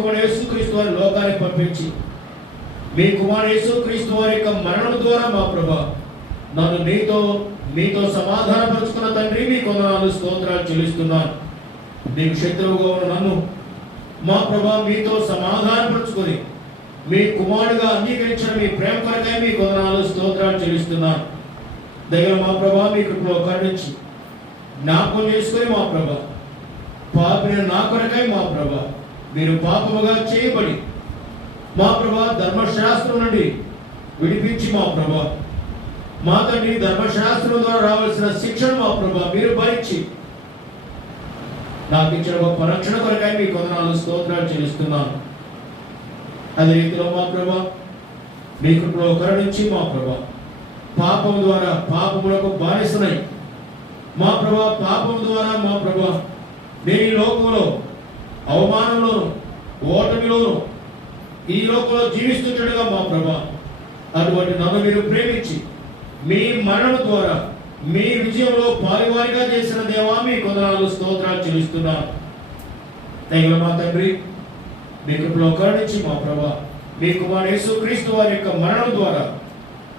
కుమారుడు యేసుక్రీస్తు వారి లోకానికి పంపించి మీ కుమారుడు యేసుక్రీస్తు వారి యొక్క మరణం ద్వారా మా ప్రభా నన్ను మీతో సమాధానపరుచుకున్న తండ్రి మీ కొందనాలు స్తోత్రాలు చెల్లిస్తున్నాను. నీకు శత్రువుగా ఉన్న నన్ను మా ప్రభా మీతో సమాధానపరుచుకొని మీ కుమారుడుగా అంగీకరించిన మీ ప్రేమ కొరకై మీ కొందనాలు స్తోత్రాలు చెల్లిస్తున్నాను. దగ్గర మా ప్రభా మీ కృపలో కరుణించి జ్ఞాపకం చేసుకొని మా ప్రభా పాపిని నా కొరకై మా ప్రభా మీరు పాపముగా చేయబడి మా ప్రభా ధర్మశాస్త్రం నుండి విడిపించి మా ప్రభా మా తండ్రి ధర్మశాస్త్రం ద్వారా రావాల్సిన శిక్షణ మా ప్రభా మీరు భరించి నాకు ఇచ్చిన గొప్ప రక్షణ కొరకై మీ కొందనాలు స్తోత్రాలు చెల్లిస్తున్నాను. అదే రీతిలో మా ప్రభా మీ కృపలో కరుణించి మా ప్రభా పాపం ద్వారా పాపములకు బానిసనై మా ప్రభా పాపం ద్వారా మా ప్రభా నేను ఈ లోకంలో అవమానంలోను ఓటమిలోను ఈ లోకంలో జీవిస్తుండగా మా ప్రభా అటువంటి నన్ను మీరు ప్రేమించి మీ మరణం ద్వారా మీ విజయంలో పాలువారిగా చేసిన దేవా మీ కొందనాలు స్తోత్రాలు చెల్లిస్తున్నాను. దైవ మా తండ్రి మీ కృపలో కరుణించి మా ప్రభా మీ కుమారుడు యేసుక్రీస్తు వారి యొక్క మరణం ద్వారా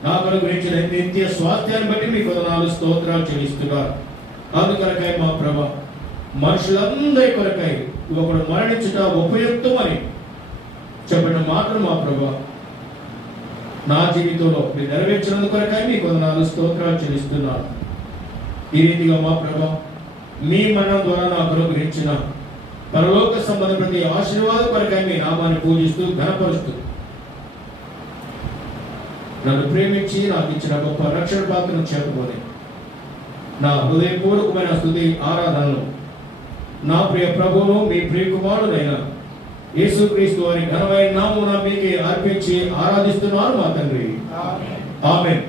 నాకు అనుగ్రహించిన నిత్య స్వాస్థ్యాన్ని బట్టి మీ కొందనాలు స్తోత్రాలు చెల్లిస్తున్నారు. అందుకొరకై మా ప్రభా మనుషులందరి కొరకై ఒకడు మరణించుట ఉపయుక్తమని చెప్పిన మాటలు మా ప్రభా నా జీవితంలో మీరు నెరవేర్చినందుకు కొరకై మీ కొందనాలు స్తోత్రాలు చెల్లిస్తున్నాను. ఈ రీతిగా మా ప్రభా మీ మరణం ద్వారా నాకు అనుగ్రహించిన పరలోక సంబంధ ప్రతి ఆశీర్వాదం కొరకై మీ నామాన్ని పూజిస్తూ ఘనపరుస్తూ నన్ను ప్రేమించి నాకు ఇచ్చిన గొప్ప రక్షణ పాత్రను చేరుకొని నా హృదయపూర్వకమైన స్తుతి ఆరాధనలు నా ప్రియ ప్రభువును మీ ప్రియ కుమారుడైన యేసుక్రీస్తు వారి ఘనమైన నామమున మీకే అర్పించి ఆరాధిస్తున్నాను మా తండ్రి. ఆమేన్.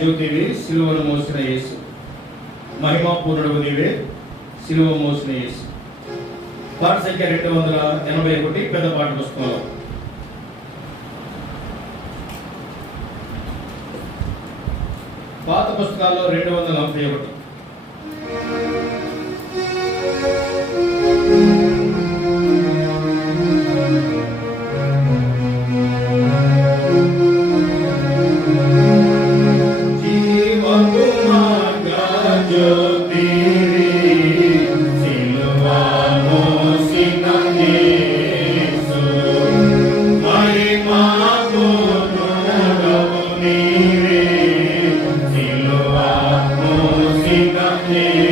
జ్యోతివి సిలువను మోసిన యేసు, మహిమా పూర్ణుడు నీవే సిలువ మోసిన యేసు. పాట సంఖ్య 281 పెద్ద పాట పుస్తకంలో. పాత పుస్తకాల్లో 241. Amen.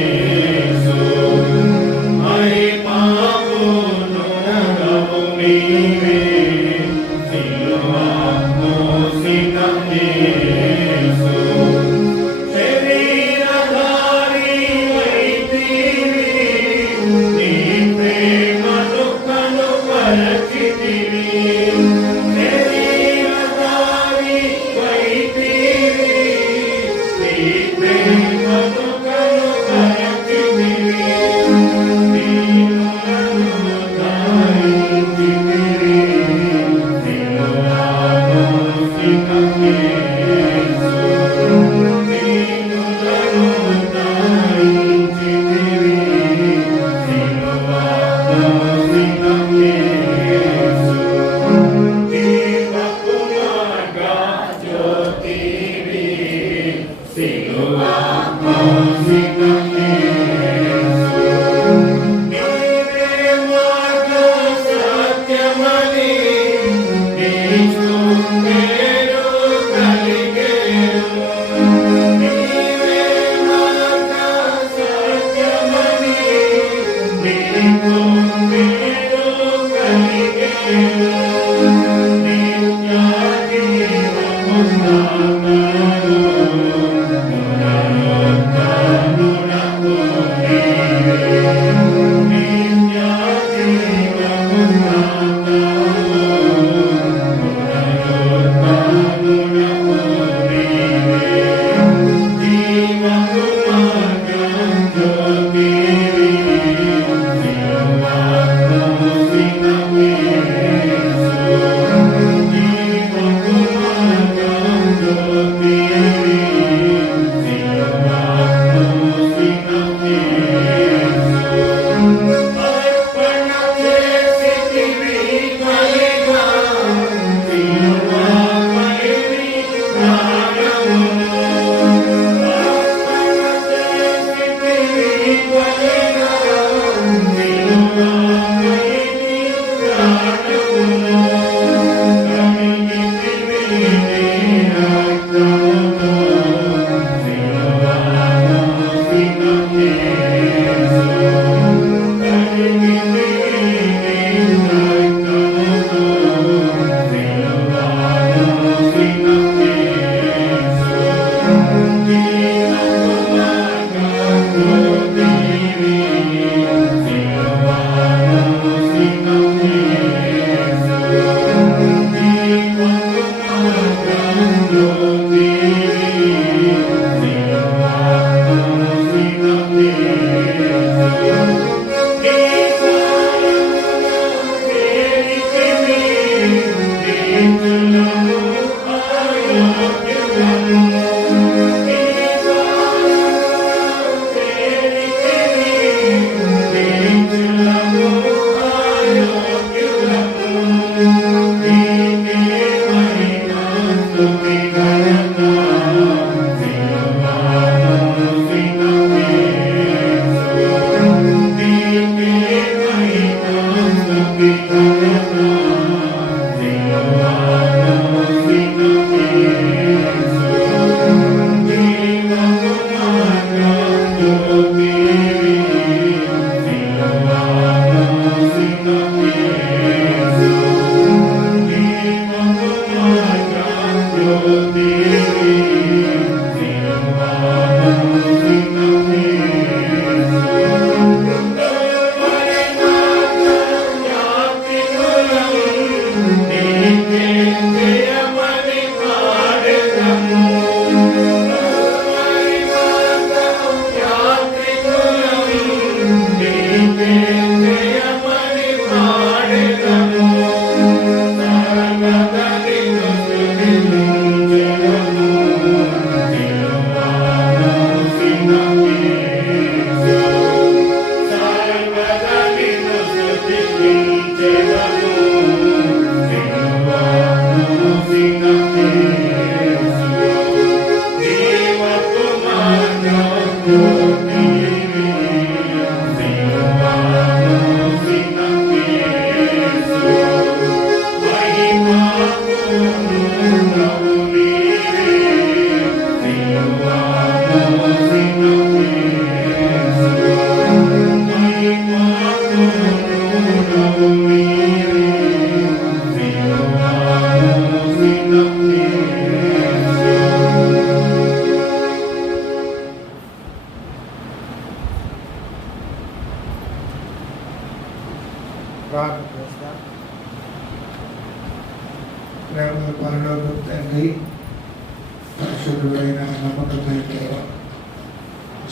ప్రార్థన చేస్తాం. ప్రేమల పరలోకపు తండ్రి, పరిశుద్ధుడైన నమ్మకమైన దేవ,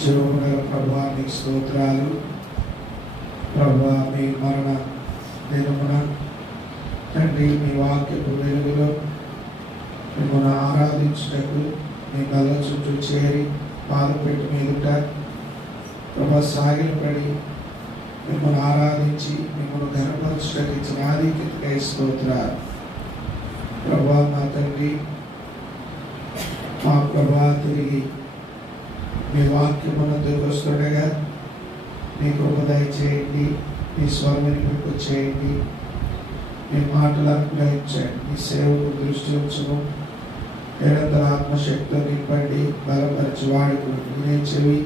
జీవముగల ప్రభువా నీకు స్తోత్రాలు. ప్రభువా మీ మరణ దినమున తండ్రి మీ వాక్యపు వెలుగులో మిమ్మల్ని ఆరాధించుటకు మీ బల్ల చుట్టూ చేరి పాదపెట్టి మీదుట ప్రభా సాగిలపడి మిమ్మల్ని ఆరాధించి మిమ్మల్ని ఘనపరచుటకు ఇచ్చిన ఆధిక్యతకై స్తోత్రాలు. ప్రభా మా తండ్రి, మా ప్రభా తిరిగి మీ వాక్యమునందుకు వస్తుండగా మీ కృప దయచేయండి, మీ స్వరం చేయండి, మీ మాటలు అనుగ్రహించండి. మీ సేవకు దృష్టి ఉంచము, నిరంతర ఆత్మశక్తితో నింపండి, బలపరిచి వాడుకోండి. వినే చెవి,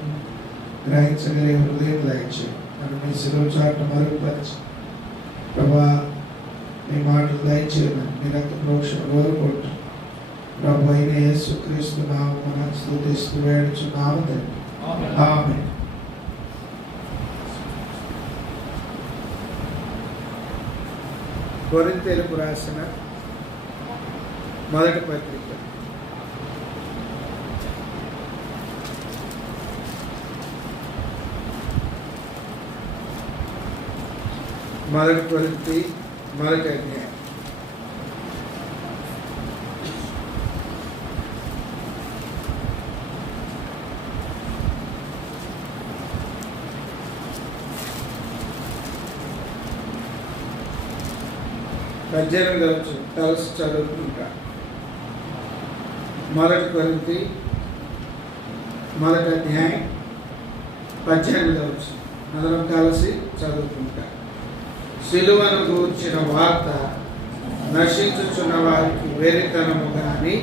గ్రహించగలిగే హృదయం దయచేయండి. నన్ను మీ శిలువ చాటును మరుగుపరిచి ప్రభా మీ మాటలు దయచేయమని మీ రక్త ప్రోక్షణ కోరుకుంటూ ప్రభు అయిన యేసుక్రీస్తు నామమున స్తుతిస్తూ వేడుచున్నాము తండ్రి. ఆమేన్. కొరింథీయులకు రాసిన మొదటి పత్రిక 1 కొరింథీ 1వ అధ్యాయం. కలిసి చదువుకుంటా. 1 కొరింథీ 1వ అధ్యాయం 18 అందరం కలిసి చదువుకుంటా. సిలువను గూర్చిన వార్త నశించుచున్న వారికి వెరితనము గాని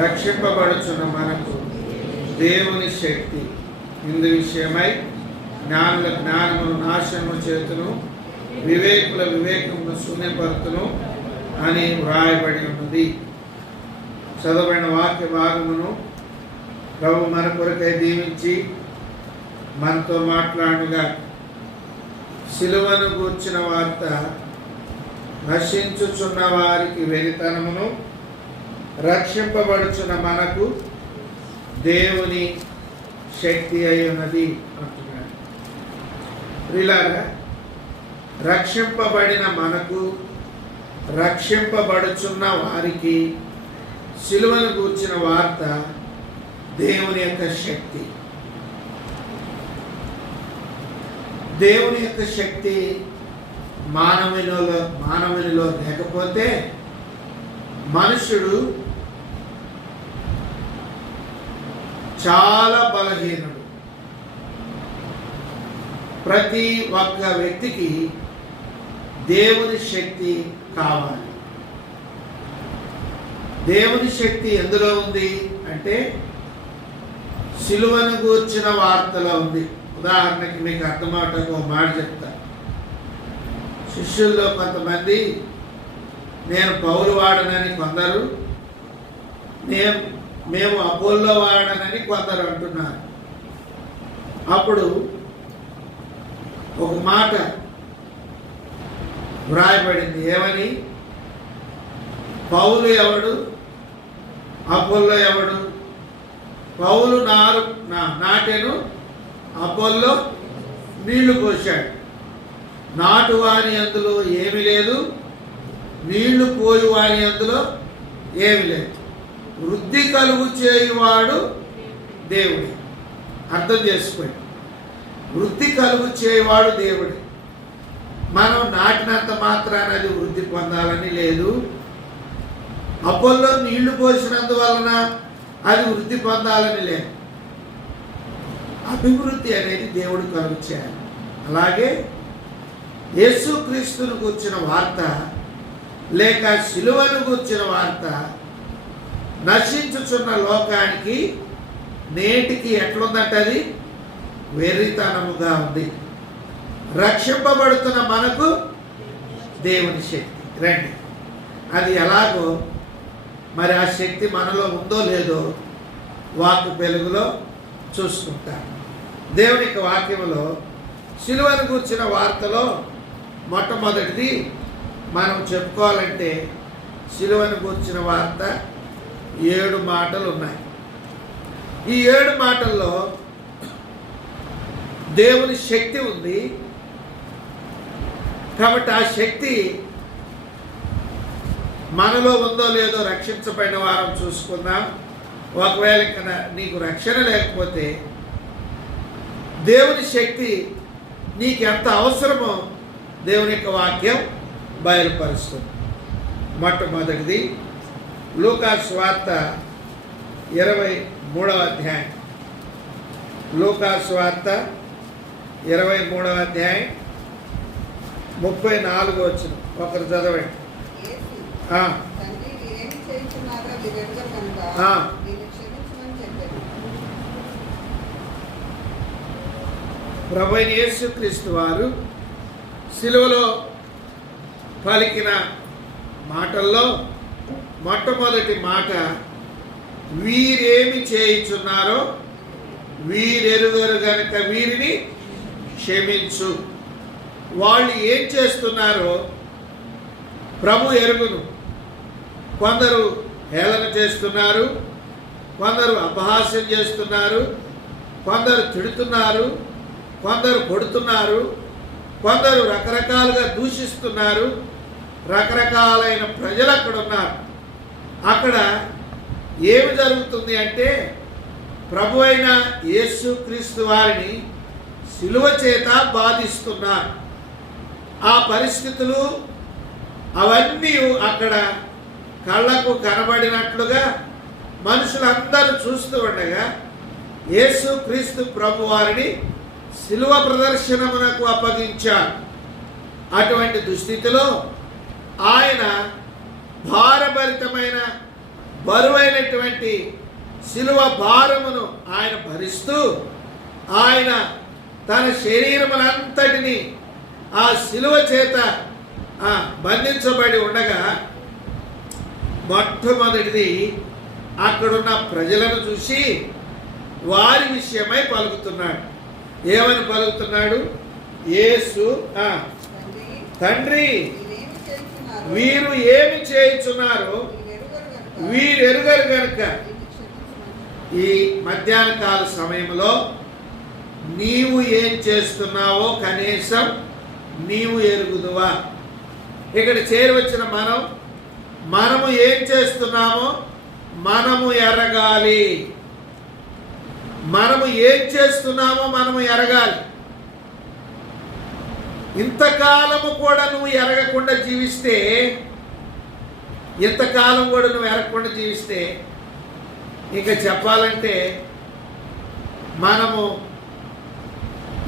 రక్షింపబడుచున్న మనకు దేవుని శక్తి. ఇందు విషయమై జ్ఞానుల జ్ఞానమును నాశనము చేతును, వివేకుల వివేకమును శూన్యపరుతును అని వ్రాయబడి ఉన్నది. చదవబడిన వాక్య భాగమును ప్రభు మన కొరకై దీవించి మనతో మాట్లాడుగా. సిలువను గూర్చిన వార్త నశించుచున్న వారికి వెరితనమును, రక్షింపబడుచున్న మనకు దేవుని శక్తి అయి ఉన్నది అంటున్నాడు. ప్రియులారా, రక్షింపబడిన మనకు, రక్షింపబడుచున్న వారికి సిలువను గూర్చిన వార్త దేవుని యొక్క శక్తి. దేవుని యొక్క శక్తి మానవునిలో లేకపోతే మనుషుడు చాలా బలహీనుడు. ప్రతి ఒక్క వ్యక్తికి దేవుని శక్తి కావాలి. దేవుని శక్తి ఎందులో ఉంది అంటే సిలువను గూర్చిన వార్తలో ఉంది. ఉదాహరణకి మీకు అర్థమవటానికి ఒక మాట చెప్తా. శిష్యుల్లో కొంతమంది నేను పౌలు వాడనని కొందరు, మేము అపోల్లో వాడనని కొందరు అంటున్నారు. అప్పుడు ఒక మాట వ్రాయబడింది. ఏమని? పౌలు ఎవడు, అపోల్లో ఎవడు? పౌలు నాటెను, అపోల్లో నీళ్లు పోశాడు. నాటు వాని అందులో ఏమి లేదు, నీళ్లు పోయి వాని అందులో ఏమి లేదు. వృద్ధి కలుగు చేయువాడు దేవుడే. అర్థం చేసుకోండి, వృద్ధి కలుగు చేయువాడు దేవుడే. మనం నాటినంత మాత్రాన అది వృద్ధి పొందాలని లేదు. అపోల్లో నీళ్లు పోసినందువలన అది వృద్ధి పొందాలని లేదు. అభివృద్ధి అనేది దేవుడు కలుగు చేయాలి. అలాగే యేసుక్రీస్తును గూర్చిన వార్త లేక సిలువను గూర్చిన వార్త నశించుచున్న లోకానికి నేటికి ఎట్లుందంట? అది వెర్రితనముగా ఉంది. రక్షింపబడుతున్న మనకు దేవుని శక్తి. రండి, అది ఎలాగో మరి ఆ శక్తి మనలో ఉందో లేదో వాక్య వెలుగులో చూసుకుంటాం. దేవుని యొక్క వాక్యములో సిలువను గూర్చిన వార్తలో మొట్టమొదటిది మనం చెప్పుకోవాలంటే సిలువను గురించిన వార్త 7 మాటలు ఉన్నాయి. ఈ 7 మాటల్లో దేవుని శక్తి ఉంది. కాబట్టి ఆ శక్తి మనలో ఉందో లేదో రక్షించబడిన వారం చూసుకుందాం. ఒకవేళ ఇక్కడ నీకు రక్షణ లేకపోతే దేవుని శక్తి నీకు ఎంత అవసరమో దేవుని యొక్క వాక్యం బయలుపరుస్తుంది. మొట్టమొదటిది లూకాసు వార్త 23వ అధ్యాయం. లూకాసు వార్త 23వ అధ్యాయం 34వ వచనం ఒకరు చదవండి. ప్రభువైన యేసుక్రీస్తు వారు సిలువలో పలికిన మాటల్లో మొట్టమొదటి మాట, వీరేమి చేయుచున్నారో వీరెరుగరు గనుక వీరిని క్షమించు. వాళ్ళు ఏం చేస్తున్నారో ప్రభు ఎరుగును. కొందరు హేళన చేస్తున్నారు, కొందరు అపహాస్యం చేస్తున్నారు, కొందరు తిడుతున్నారు, కొందరు కొడుతున్నారు, కొందరు రకరకాలుగా దూషిస్తున్నారు. రకరకాలైన ప్రజలు అక్కడ ఉన్నారు. అక్కడ ఏమి జరుగుతుంది అంటే ప్రభు అయిన యేసుక్రీస్తు వారిని సిలువ చేత బాధిస్తున్నారు. ఆ పరిస్థితులు అవన్నీ అక్కడ కళ్ళకు కనబడినట్లుగా మనుషులందరూ చూస్తూ ఉండగా యేసుక్రీస్తు ప్రభు వారిని సిలువ ప్రదర్శనమునకు అప్పగించారు. అటువంటి దుస్థితిలో ఆయన భారభరితమైన బరువైనటువంటి సిలువ భారమును ఆయన భరిస్తూ ఆయన తన శరీరమునంతటిని ఆ సిలువ చేత బంధించబడి ఉండగా మొట్టమొదటిది అక్కడున్న ప్రజలను చూసి వారి విషయమై పలుకుతున్నాడు. ఏమని పలుకుతున్నాడు? యేసు తండ్రి వీరు ఏమి చేయుచున్నారో వీరెరుగరు గనుక. ఈ మధ్యాహ్న కాల సమయంలో నీవు ఏం చేస్తున్నావో కనీసం నీవు ఎరుగుదువా? ఇక్కడ చేరవచ్చిన మనము ఏం చేస్తున్నామో మనము ఎరగాలి. మనము ఏం చేస్తున్నామో మనము ఎరగాలి. ఇంతకాలము కూడా నువ్వు ఎరగకుండా జీవిస్తే, ఇంతకాలం కూడా నువ్వు ఎరగకుండా జీవిస్తే ఇంకా చెప్పాలంటే మనము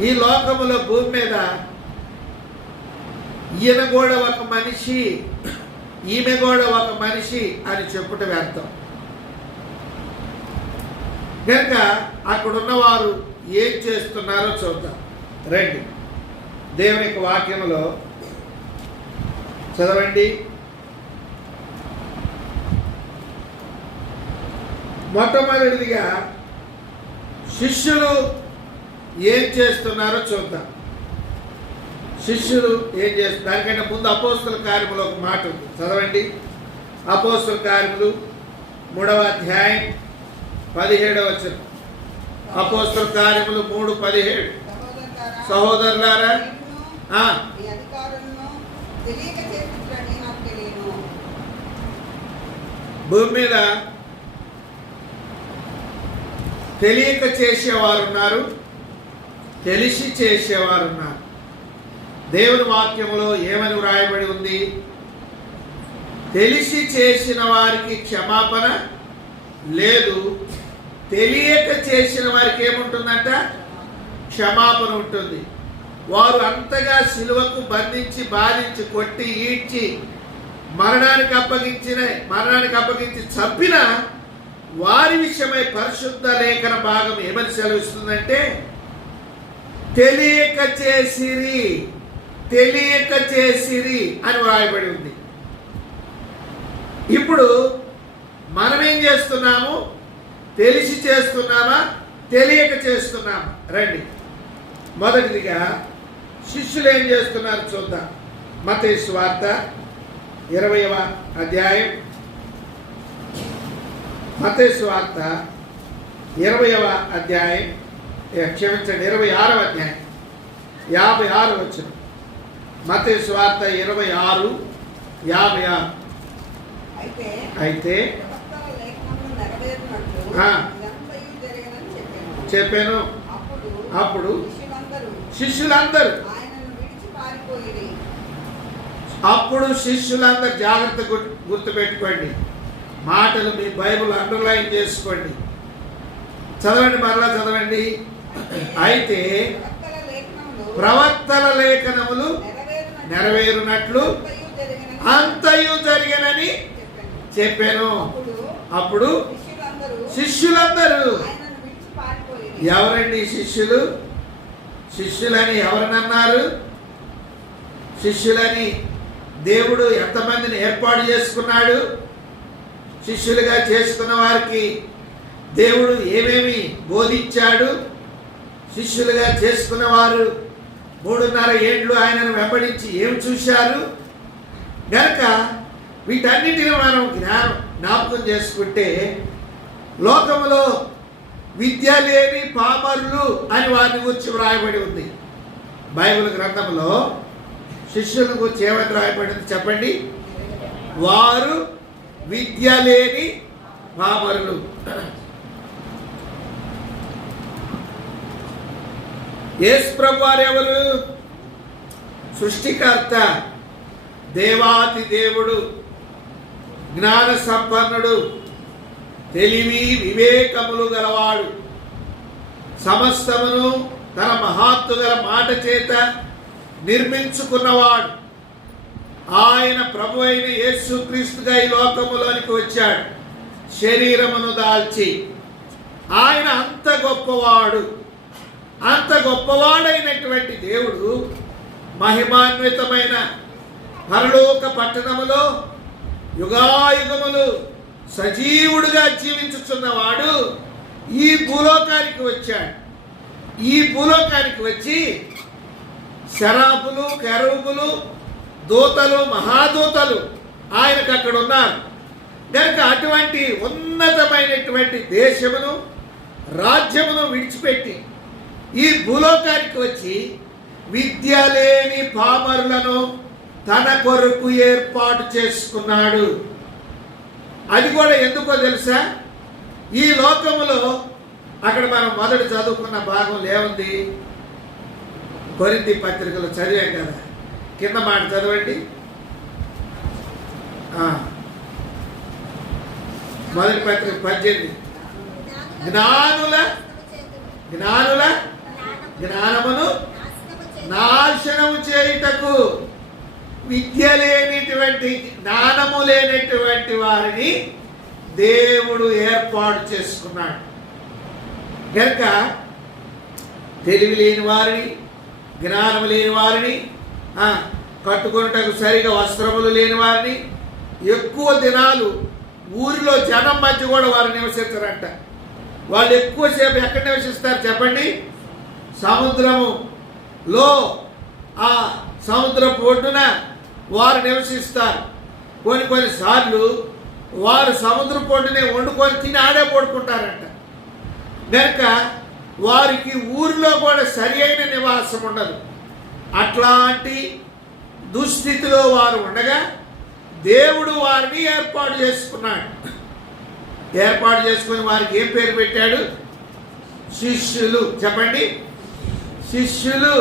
ఈ లోకములో భూమి మీద ఈయన కూడా ఒక మనిషి, ఈమె కూడా ఒక మనిషి అని చెప్పుట వ్యర్థం. కనుక అక్కడున్నవారు ఏం చేస్తున్నారో చూద్దాం రండి. దేవుని యొక్క వాక్యంలో చదవండి. మొట్టమొదటిదిగా శిష్యులు ఏం చేస్తున్నారో చూద్దాం. శిష్యులు ఏం చేస్తున్నారు? దానికంటే ముందు అపోస్తుల కార్యములో ఒక మాట ఉంది, చదవండి. అపోస్తుల కార్యములు 3వ అధ్యాయం 17వ వచనం. అపోస్తుల కార్యములు 3:17. సహోదరులారా, భూమి మీద తెలియక చేసేవారు ఉన్నారు, తెలిసి చేసేవారు ఉన్నారు. దేవుని వాక్యములో ఏమని వ్రాయబడి ఉంది? తెలిసి చేసిన వారికి క్షమాపణ లేదు, తెలియక చేసిన వారికి ఏముంటుందంట? క్షమాపణ ఉంటుంది. వారు అంతగా సిలువకు బంధించి బాధించి కొట్టి ఈడ్చి మరణానికి అప్పగించి చంపిన వారి విషయమై పరిశుద్ధ లేఖన భాగం ఏమని సెలవిస్తుందంటే, తెలియక చేసిరి అని వ్రాయబడి ఉంది. ఇప్పుడు మనం ఏం చేస్తున్నాము? తెలిసి చేస్తున్నామా, తెలియక చేస్తున్నామా? రండి. మొదటిదిగా శిష్యులు ఏం చేస్తున్నారు చూద్దాం. మత్తయి సువార్త 20వ అధ్యాయం, మత్తయి సువార్త 20వ అధ్యాయం, క్షమించండి 26వ అధ్యాయం 56 వచనం. మత్తయి సువార్త 26:56. అయితే చెప్పాను. అప్పుడు శిష్యులందరూ జాగ్రత్త గుర్తుపెట్టుకోండి. మాటలు మీ బైబిల్ అండర్లైన్ చేసుకోండి. చదవండి, మరలా చదవండి. అయితే ప్రవక్తల లేఖనములు నెరవేరునట్లు అంతయు జరిగనని చెప్పాను. అప్పుడు శిష్యులందరూ, ఎవరండి శిష్యులు? శిష్యులని ఎవరినన్నారు? శిష్యులని దేవుడు ఎంతమందిని ఏర్పాటు చేసుకున్నాడు? శిష్యులుగా చేసుకున్న వారికి దేవుడు ఏమేమి బోధించాడు? శిష్యులుగా చేసుకున్న వారు 3.5 ఏండ్లు ఆయనను వెంబడించి ఏం చూశారు? గనక వీటన్నిటిని మనం జ్ఞాపకం చేసుకుంటే, లోకములో విద్య లేని పామరులు అని వారిని గురించి వ్రాయబడి ఉంది. బైబిల్ గ్రంథంలో శిష్యుల గురించి ఏమని రాయబడింది చెప్పండి? వారు విద్య లేని పామరులు. యేసు ప్రభు వారు ఎవరు? సృష్టికర్త, దేవాతి దేవుడు, జ్ఞాన సంపన్నుడు, తెలివి వివేకములు గలవాడు, సమస్తమును తన మహాత్తు గల మాట చేత నిర్మించుకున్నవాడు. ఆయన ప్రభు అయిన యేసుక్రీస్తుగా ఈ లోకములోనికి వచ్చాడు, శరీరమును దాల్చి. ఆయన అంత గొప్పవాడు. అంత గొప్పవాడైనటువంటి దేవుడు మహిమాన్వితమైన పరలోక పట్టణములో యుగాయుగములు సజీవుడుగా జీవించుచున్నవాడు ఈ భూలోకానికి వచ్చాడు. ఈ భూలోకానికి వచ్చి శరాపులు, కెరూబులు, దూతలు, మహాదూతలు ఆయనకు అక్కడ ఉన్నారు. కనుక అటువంటి ఉన్నతమైనటువంటి దేశమును, రాజ్యమును విడిచిపెట్టి ఈ భూలోకానికి వచ్చి విద్య లేని పామరులను తన కొరకు ఏర్పాటు చేసుకున్నాడు. అది కూడా ఎందుకో తెలుసా? ఈ లోకములో అక్కడ మనం మొదట చదువుకున్న భాగం ఏముంది? కొరింథీ పత్రికలో చదివాం కదా. కింద మాట చదవండి. మొదటి పత్రిక 18. జ్ఞానుల జ్ఞానమును నాశనము చేయుటకు విద్య లేనిటువంటి, జ్ఞానము లేనటువంటి వారిని దేవుడు ఏర్పాటు చేసుకున్నాడు. కనుక తెలివి లేని వారిని, జ్ఞానము లేని వారిని, కట్టుకొనుటకు సరిగా వస్త్రములు లేని వారిని, ఎక్కువ దినాలు ఊరిలో జనం మధ్య కూడా వారు నివసించరంట. వాళ్ళు ఎక్కువసేపు ఎక్కడ నివసిస్తారు చెప్పండి? సముద్రములో, ఆ సముద్రపు ఒడ్డున వారు నివసిస్తారు. కొన్నిసార్లు వారు సముద్రపు ఒడ్డునే వండుకొని తిని ఆడే పడుకుంటారంట. కనుక వారికి ఊరిలో కూడా సరి అయిన నివాసం ఉండదు. అట్లాంటి దుస్థితిలో వారు ఉండగా దేవుడు వారిని ఏర్పాటు చేసుకున్నాడు. ఏర్పాటు చేసుకుని వారికి ఏం పేరు పెట్టాడు? శిష్యులు. చెప్పండి, శిష్యులు.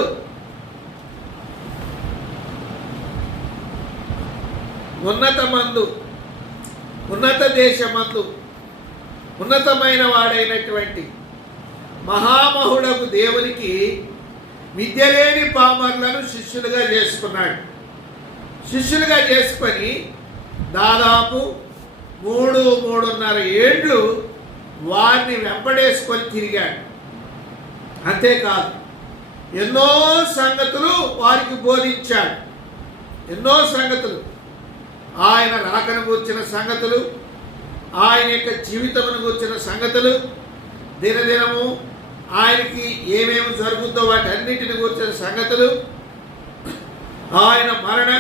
ఉన్నత దేశమందు ఉన్నతమైన వాడైనటువంటి మహామహుడకు దేవునికి విద్య లేని పామరులను శిష్యులుగా చేసుకున్నాడు. శిష్యులుగా చేసుకొని దాదాపు 3.5 ఏండ్లు వారిని వెంబడేసుకొని తిరిగాడు. అంతేకాదు, ఎన్నో సంగతులు వారికి బోధించాడు. ఎన్నో సంగతులు, ఆయన రాకను గూర్చిన సంగతులు, ఆయన యొక్క జీవితమును గూర్చిన సంగతులు, దినదినము ఆయనకి ఏమేమి జరుగుతుందో వాటి అన్నిటిని గూర్చిన సంగతులు, ఆయన మరణ,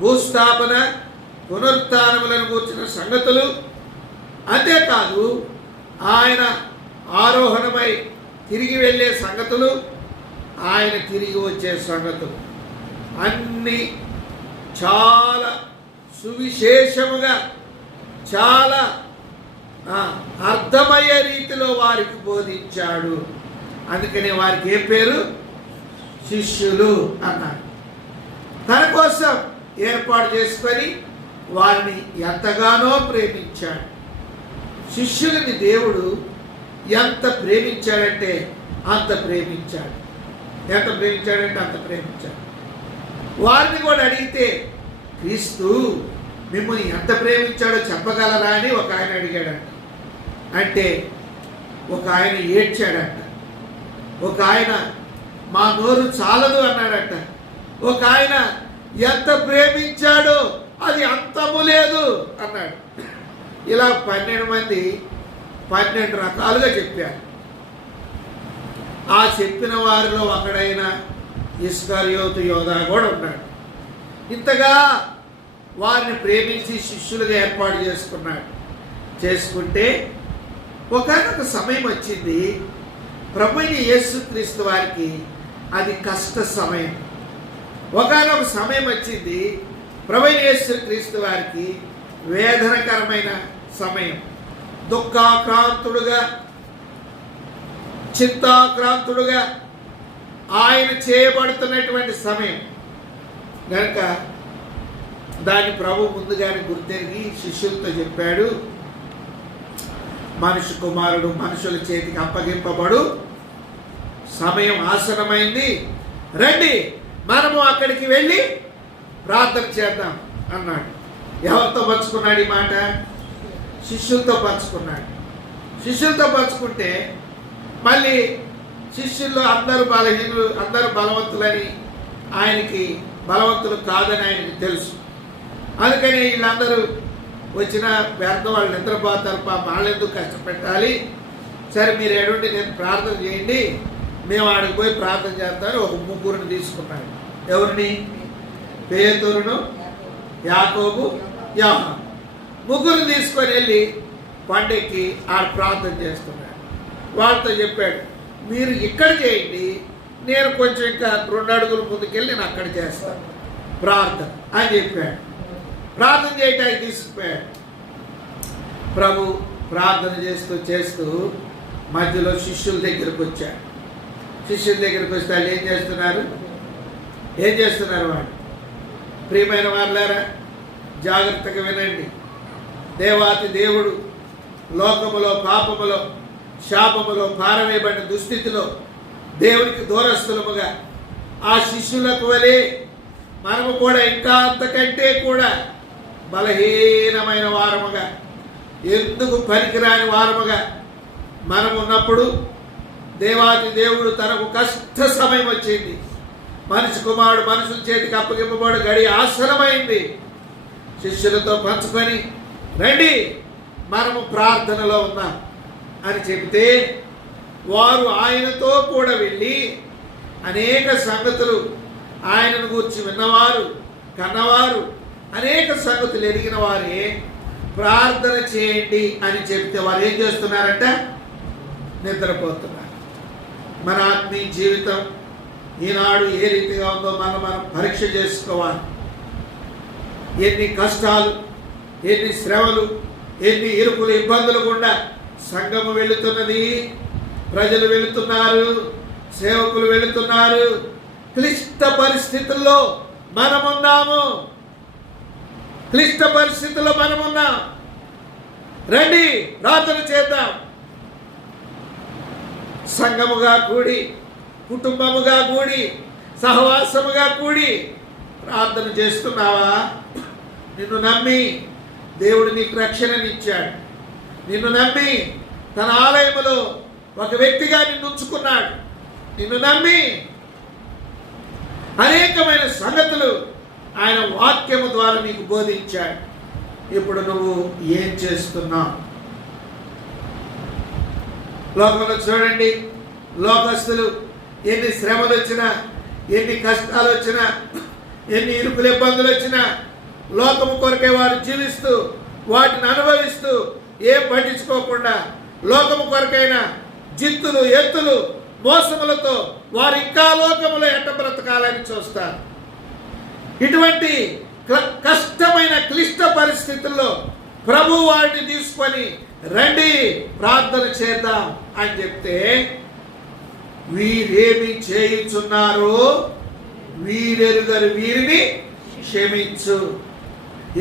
భూస్థాపన, పునరుత్థానములను గూర్చిన సంగతులు, అంతేకాదు ఆయన ఆరోహణమై తిరిగి వెళ్ళే సంగతులు, ఆయన తిరిగి వచ్చే సంగతులు అన్నీ చాలా సువిశేషముగా, చాలా అర్థమయ్యే రీతిలో వారికి బోధించాడు. అందుకనే వారికి ఏ పేరు? శిష్యులు అన్నాడు. తన కోసం ఏర్పాటు చేసుకొని వారిని ఎంతగానో ప్రేమించాడు. శిష్యులని దేవుడు ఎంత ప్రేమించాడంటే అంత ప్రేమించాడు. ఎంత ప్రేమించాడంటే అంత ప్రేమించాడు. వారిని కూడా అడిగితే, క్రీస్తు మిమ్మల్ని ఎంత ప్రేమించాడో చెప్పగలరా అని ఒక ఆయన అడిగాడంట. అంటే ఒక ఆయన ఏడ్చాడంట. ఒక ఆయన మా నోరు చాలదు అన్నాడట. ఒక ఆయన ఎంత ప్రేమించాడో అది అంతము లేదు అన్నాడు. ఇలా 12 మంది 12 రకాలుగా చెప్పారు. ఆ చెప్పిన వారిలో ఒకడైన ఇస్కరియోతు యోధా కూడా ఉన్నాడు. ఇంతగా వారిని ప్రేమించి శిష్యులుగా ఏర్పాటు చేసుకుంటే ఒకానొక సమయం వచ్చింది. ప్రభువైన యేసుక్రీస్తు వారికి అది కష్ట సమయం. ఒకానొక సమయం వచ్చింది ప్రభువైన యేసుక్రీస్తు వారికి వేదనకరమైన సమయం. దుఃఖాక్రాంతుడుగా, చింతాక్రాంతుడుగా ఆయన చేయబడుతున్నటువంటి సమయం కనుక దాన్ని ప్రభు ముందుగానే గుర్తెరిగి శిష్యులతో చెప్పాడు, మనిషి కుమారుడు మనుషుల చేతికి అప్పగింపబడు సమయం ఆసనమైంది, రండి మనము అక్కడికి వెళ్ళి ప్రార్థన చేద్దాం అన్నాడు. ఎవరితో పంచుకున్నాడు ఈ మాట? శిష్యులతో పంచుకున్నాడు. శిష్యులతో పంచుకుంటే మళ్ళీ శిష్యుల్లో అందరూ బలహీనులు, అందరూ బలవంతులని ఆయనకి, బలవంతులు కాదని ఆయనకి తెలుసు. అందుకని వీళ్ళందరూ వచ్చిన వ్యర్థం, వాళ్ళు నిద్రపోతారు, వాళ్ళు ఎందుకు కష్టపెట్టాలి, సరే మీరు ఎటువంటి నేను ప్రార్థన చేయండి, మేము ఆడికి పోయి ప్రార్థన చేస్తాను. ఒక 3 తీసుకున్నాడు. ఎవరిని? పేతురును, యాకోబు, యోహాను 3 తీసుకొని వెళ్ళి పండెక్కి ఆడ ప్రార్థన చేస్తున్నాడు. వాళ్ళతో చెప్పాడు, మీరు ఇక్కడ చేయండి, నేను కొంచెం ఇంకా 2 అడుగులు ముందుకెళ్ళి నేను అక్కడ చేస్తాను ప్రార్థన అని చెప్పాడు. ప్రార్థన చేయటానికి తీసుకుపోయాడు. ప్రభు ప్రార్థన చేస్తూ మధ్యలో శిష్యుల దగ్గరకు వచ్చాడు. శిష్యుల దగ్గరకు వస్తే వాళ్ళు ఏం చేస్తున్నారు వాళ్ళు? ప్రియమైన వారులారా, జాగ్రత్తగా వినండి. దేవాతి దేవుడు లోకములో, పాపములో, శాపములో పారవేయబడిన దుస్థితిలో దేవునికి దూరస్థులముగా ఆ శిష్యులకు వలె మనము కూడా ఇంకా అంతకంటే కూడా బలహీనమైన వారముగా, ఎందుకు పనికిరాని వారముగా మనం ఉన్నప్పుడు దేవాతి దేవుడు తనకు కష్ట సమయం వచ్చింది. మనిషి కుమారుడు మనుషుల చేతికి అప్పగింపబడు గడి ఆసనమైంది. శిష్యులతో పంచుకొని రండి మనము ప్రార్థనలో ఉన్నాం అని చెబితే వారు ఆయనతో కూడా వెళ్ళి అనేక సంగతులు ఆయనను గురించి విన్నవారు, కన్నవారు, అనేక సంగతులు ఎరిగిన వారే ప్రార్థన చేయండి అని చెప్తే వారు ఏం చేస్తున్నారంట? నిద్రపోతున్నారు. మన ఆత్మీయ జీవితం ఈనాడు ఏ రీతిగా ఉందో మనం పరీక్ష చేసుకోవాలి. ఎన్ని కష్టాలు, ఎన్ని శ్రమలు, ఎన్ని ఇరుకులు, ఇబ్బందులు గుండా సంఘము వెళుతున్నది, ప్రజలు వెళుతున్నారు, సేవకులు వెళుతున్నారు. క్లిష్ట పరిస్థితుల్లో మనమున్నాము. క్లిష్ట పరిస్థితుల్లో మనమున్నాం. రండి ప్రార్థన చేద్దాం. సంఘముగా కూడి, కుటుంబముగా కూడి, సహవాసముగా కూడి ప్రార్థన చేస్తున్నావా? నిన్ను నమ్మి దేవుడు నీకు రక్షణనిచ్చాడు. నిన్ను నమ్మి తన ఆలయములో ఒక వ్యక్తిగా నిన్ను ఉంచుకున్నాడు. నిన్ను నమ్మి అనేకమైన సంగతులు ఆయన వాక్యము ద్వారా నీకు బోధించాడు. ఇప్పుడు నువ్వు ఏం చేస్తున్నావు? లోకంలో చూడండి, లోకస్తులు ఎన్ని శ్రమలు వచ్చినా, ఎన్ని కష్టాలు వచ్చినా, ఎన్ని ఇరుకులు ఇబ్బందులు వచ్చినా లోకము కొరకే వారు జీవిస్తూ వాటిని అనుభవిస్తూ ఏం పట్టించుకోకుండా లోకము కొరకైన జిత్తులు ఎత్తులు మోసములతో వారు ఇంకా లోకములో ఎట్ట బ్రతకాలని చూస్తారు. ఇటువంటి కష్టమైన క్లిష్ట పరిస్థితుల్లో ప్రభు వారిని తీసుకొని రండి ప్రార్థన చేద్దాం అని చెప్తే, వీరేమి చేయుచున్నారో వీరెరుగరు, వీరిని క్షమించు.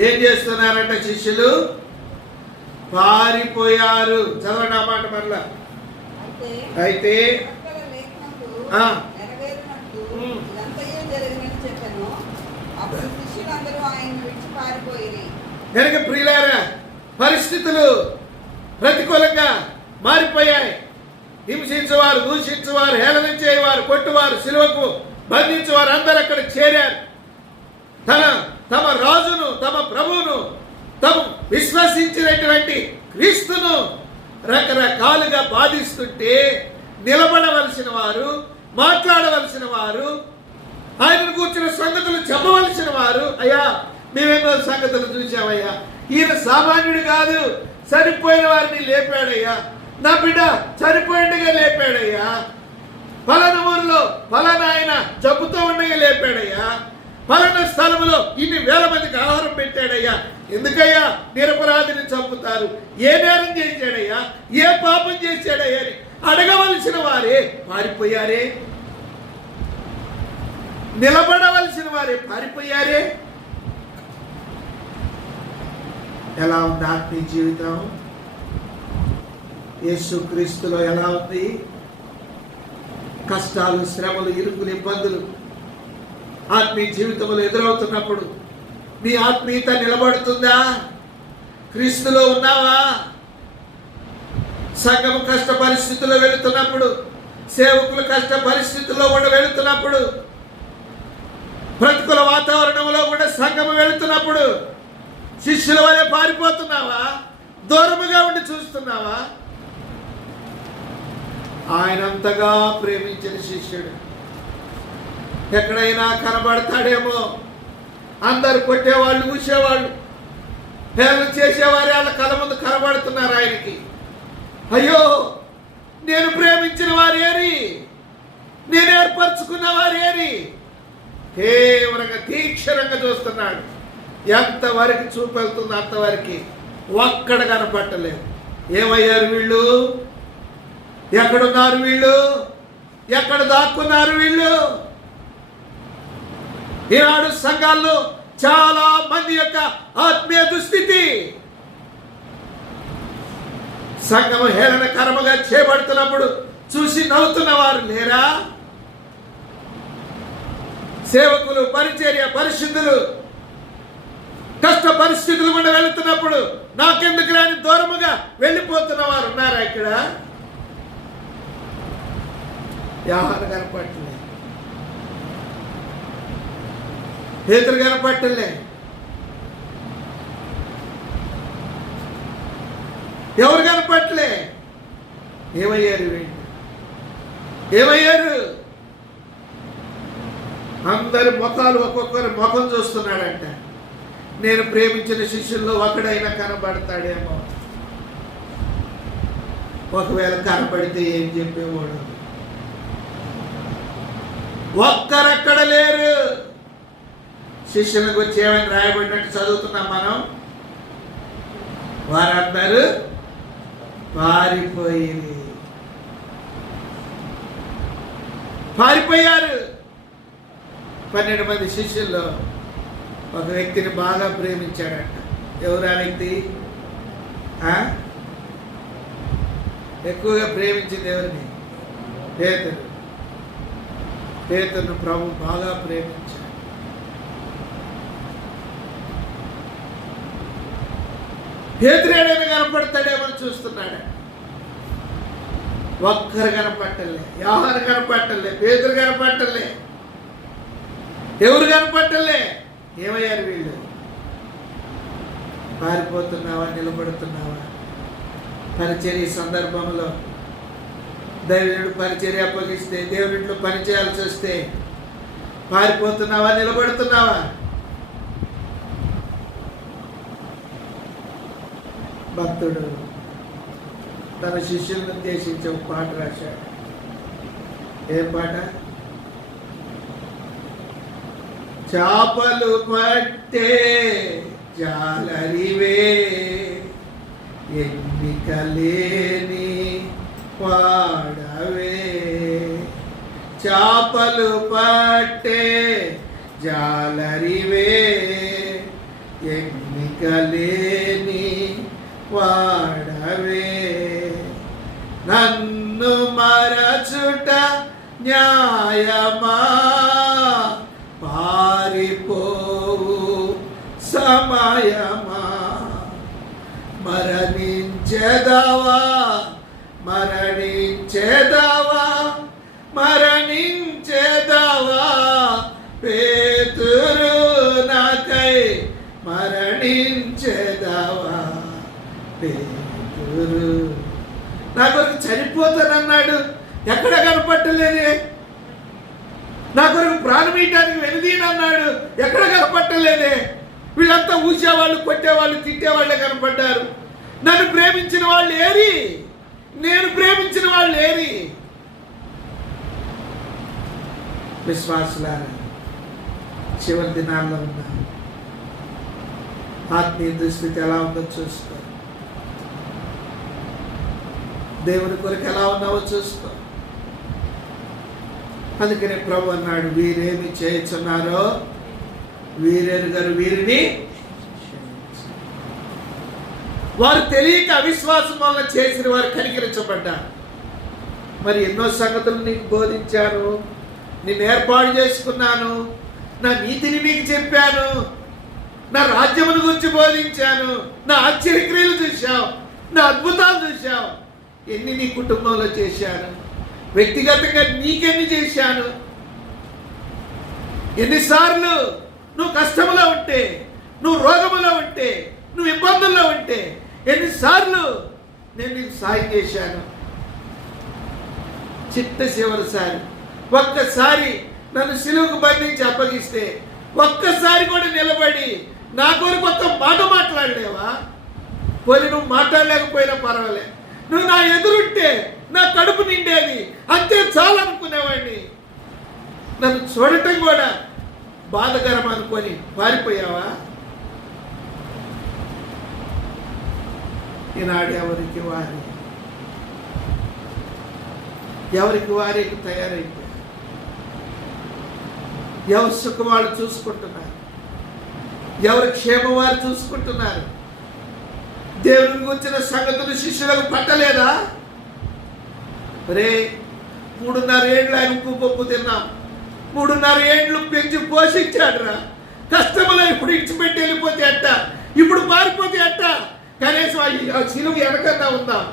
ఏం చేస్తున్నారంట శిష్యులు? పారిపోయారు. చదవండి ఆ మాట మరలా. అయితే కనుక ప్రియులారా, పరిస్థితులు ప్రతికూలంగా మారిపోయాయి. హింసించేవారు, దూషించేవారు, హేళనించేవారు, కొట్టువారు, సిలువకు బంధించేవారు అందరూ అక్కడ చేరారు. తమ రాజును, తమ ప్రభువును, తాము విశ్వసించినటువంటి క్రీస్తును రకరకాలుగా బాధిస్తుంటే నిలబడవలసిన వారు, మాట్లాడవలసిన వారు, ఆయనను కూర్చున్న సంగతులు చెప్పవలసిన వారు, అయ్యా మేమేమో సంగతులు చూసామయ్యా, ఈయన సామాన్యుడు కాదు, చనిపోయిన వారిని లేపాడయ్యా, నా బిడ్డ చనిపోయిండగా లేపాడయ్యా, ఫలానా ఊరిలో ఫలానా ఆయన జబ్బుతో ఉండగా లేపాడయ్యా, ఫలానా స్థలంలో ఇన్ని వేల మందికి ఆహారం పెట్టాడయ్యా, ఎందుకయ్యా నిరపరాధిని చంపుతారు, ఏ నేరం చేశాడయ్యా, ఏ పాపం చేశాడయ్యా అని అడగవలసిన వారే పారిపోయారే, నిలబడవలసిన వారే పారిపోయారే. ఎలా ఉంది ఆత్మీయ జీవితం? యేసుక్రీస్తులో ఎలా ఉంది? కష్టాలు, శ్రమలు, ఇరుకులు, ఇబ్బందులు ఆత్మీయ జీవితంలో ఎదురవుతున్నప్పుడు నీ ఆత్మీయత నిలబడుతుందా? క్రీస్తులో ఉన్నావా? సంఘం కష్ట పరిస్థితుల్లో వెళుతున్నప్పుడు, సేవకులు కష్ట పరిస్థితుల్లో కూడా వెళుతున్నప్పుడు, ప్రతికూల వాతావరణంలో కూడా సంఘం వెళుతున్నప్పుడు శిష్యుల వలె పారిపోతున్నావా? దూరముగా ఉండి చూస్తున్నావా? ఆయనంతగా ప్రేమించిన శిష్యుడు ఎక్కడైనా కనబడతాడేమో, అందరు కొట్టేవాళ్ళు, ఊసేవాళ్ళు, హేళన చేసేవారే వాళ్ళ కళ్ళ ముందు కనబడుతున్నారు ఆయనకి. అయ్యో, నేను ప్రేమించిన వారు ఏరి, నేను ఏర్పరచుకున్న వారు ఏరి, తీవ్రంగా తీక్షణంగా చూస్తున్నాడు. ఎంతవరకు చూపెళ్తుంది అంతవరకు ఒక్కడ కనపట్టలేదు. ఏమయ్యారు వీళ్ళు? ఎక్కడున్నారు వీళ్ళు? ఎక్కడ దాక్కున్నారు వీళ్ళు? ఈనాడు సంఘాల్లో చాలా మంది యొక్క ఆత్మీయ దుస్థితి, సంఘం హేళన కర్మగా చేపడుతున్నప్పుడు చూసి నవ్వుతున్న వారు లేరా? సేవకులు, పరిచర్య, పరిశుద్ధులు కష్ట పరిస్థితులు కూడా వెళుతున్నప్పుడు నాకెందుకు రాని దూరముగా వెళ్ళిపోతున్న వారు ఉన్నారా ఇక్కడ? యోహాను కనపట్టలే, పేతురు కనపట్టలే, ఎవరు కనపట్టలే. ఏమయ్యారు వీళ్ళు? ఏమయ్యారు? అందరి ముఖాలు ఒక్కొక్కరి ముఖం చూస్తున్నాడంట. నేను ప్రేమించిన శిష్యుల్లో ఒకడైనా కనబడతాడేమో. ఒకవేళ కనబడితే ఏం చెప్పేవాడు? ఒక్కరక్కడ లేరు. శిష్యుల గురించి ఏమైనా రాయబడినట్టు చదువుతున్నాం మనం. వారందరూ పారిపోయారు. 12 మంది శిష్యుల్లో ఒక వ్యక్తిని బాగా ప్రేమించాడంట. ఎవరు ఆ వ్యక్తి? ఎక్కువగా ప్రేమించింది ఎవరిని? పేతురు. పేతురును ప్రభు బాగా ప్రేమించాడు. పేతురు ఏడైనా కనపడతాడేమో చూస్తున్నాడు. ఒక్కరు కనపట్టలే. యోహాను కనపట్టలే, పేతురు కనపట్టలే, ఎవరు కనపట్టలే. ఏమయ్యారు వీళ్ళు? పారిపోతున్నావా? నిలబడుతున్నావా? పరిచర్య సందర్భంలో దైవజనుడు పరిచర్య అప్పగిస్తే, దేవునింట్లో పని చేయాల్సి వస్తే పారిపోతున్నావా, నిలబడుతున్నావా? భక్తుడు తన శిష్యులను ఉద్దేశించి ఒక పాట రాశాడు. ఏం పాట? చేపలు పట్టే జాలరివే, ఎన్నిక లేని వాడవే. చేపలు పట్టే జాలరివే, ఎన్నిక లేని వాడవే. నన్ను మరచుట న్యాయమా, పారిపోవు సమయమా. మరణించెదవా, మరణించెదవా, మరణించెదవా పేతురు నాకై, మరణించెదవా పేతురు. నా కొరకు చనిపోతానన్నాడు, ఎక్కడ కనపట్టలేదే. నా కొరకు ప్రాణమీయటానికి వెనుదీనన్నాడు, ఎక్కడ కనపట్టలేదే. వీళ్ళంతా ఊసేవాళ్ళు, కొట్టేవాళ్ళు, తిట్టేవాళ్ళే కనపడ్డారు. నన్ను ప్రేమించిన వాళ్ళు ఏరి, నేను ప్రేమించిన వాళ్ళు ఏరి. విశ్వాసులారా, చివరి దినాల్లో ఉన్నారు. ఆత్మీయ దుస్థితి ఎలా ఉందో చూసుకో. దేవుని కొరకు ఎలా ఉన్నావో చూసుకో. అందుకనే ప్రభు అన్నాడు, వీరేమి చేయుచున్నారో వీరెరుగరు, వీరిని వారు తెలియక అవిశ్వాసం వల్ల చేసిన వారు కనికరించబడ్డారు. మరి ఎన్నో సంగతులు నీకు బోధించాను, నేను ఏర్పాటు చేసుకున్నాను, నా నీతిని నీకు చెప్పాను, నా రాజ్యమును గురించి బోధించాను, నా ఆశ్చర్యక్రియలు చూశావు, నా అద్భుతాలు చూశావు. ఎన్ని నీ కుటుంబంలో చేశాను, వ్యక్తిగతంగా నీకెన్ని చేశాను. ఎన్నిసార్లు నువ్వు కష్టంలో ఉంటే, నువ్వు రోగములో ఉంటే, నువ్వు ఇబ్బందుల్లో ఉంటే, ఎన్నిసార్లు నేను నీకు సాయం చేశాను. చిట్ట చివరిసారి ఒక్కసారి నన్ను సిలువకు బంధించి అప్పగిస్తే ఒక్కసారి కూడా నిలబడి నా కొరకు ఒక్క మాట మాట్లాడలేవా? పోనీ నువ్వు మాట్లాడలేకపోయినా పర్వాలే, నువ్వు నా ఎదురుంటే నా కడుపు నిండేది, అంతే చాలు అనుకునేవాడిని. నన్ను చూడటం కూడా బాధకరం అనుకొని పారిపోయావా? ఈనాడు ఎవరికి వారికి తయారైపోయారు. ఎవరి సుఖం వాళ్ళు చూసుకుంటున్నారు, ఎవరి క్షేమం వారు చూసుకుంటున్నారు. దేవుని గురించిన సంగతులు శిష్యులకు పట్టలేదా? రే, 3.5 ఏళ్ళు ఆయన ఉప్పు పప్పు తిన్నాం, 3.5 ఏళ్ళు పెంచి పోషించాడు రా. కష్టంలో ఇప్పుడు ఇచ్చిపెట్టి వెళ్ళిపోతే అట్ట, ఇప్పుడు మారిపోతే అట్ట. కనీసం ఆ సిలువ వెనకన్నా ఉందాం.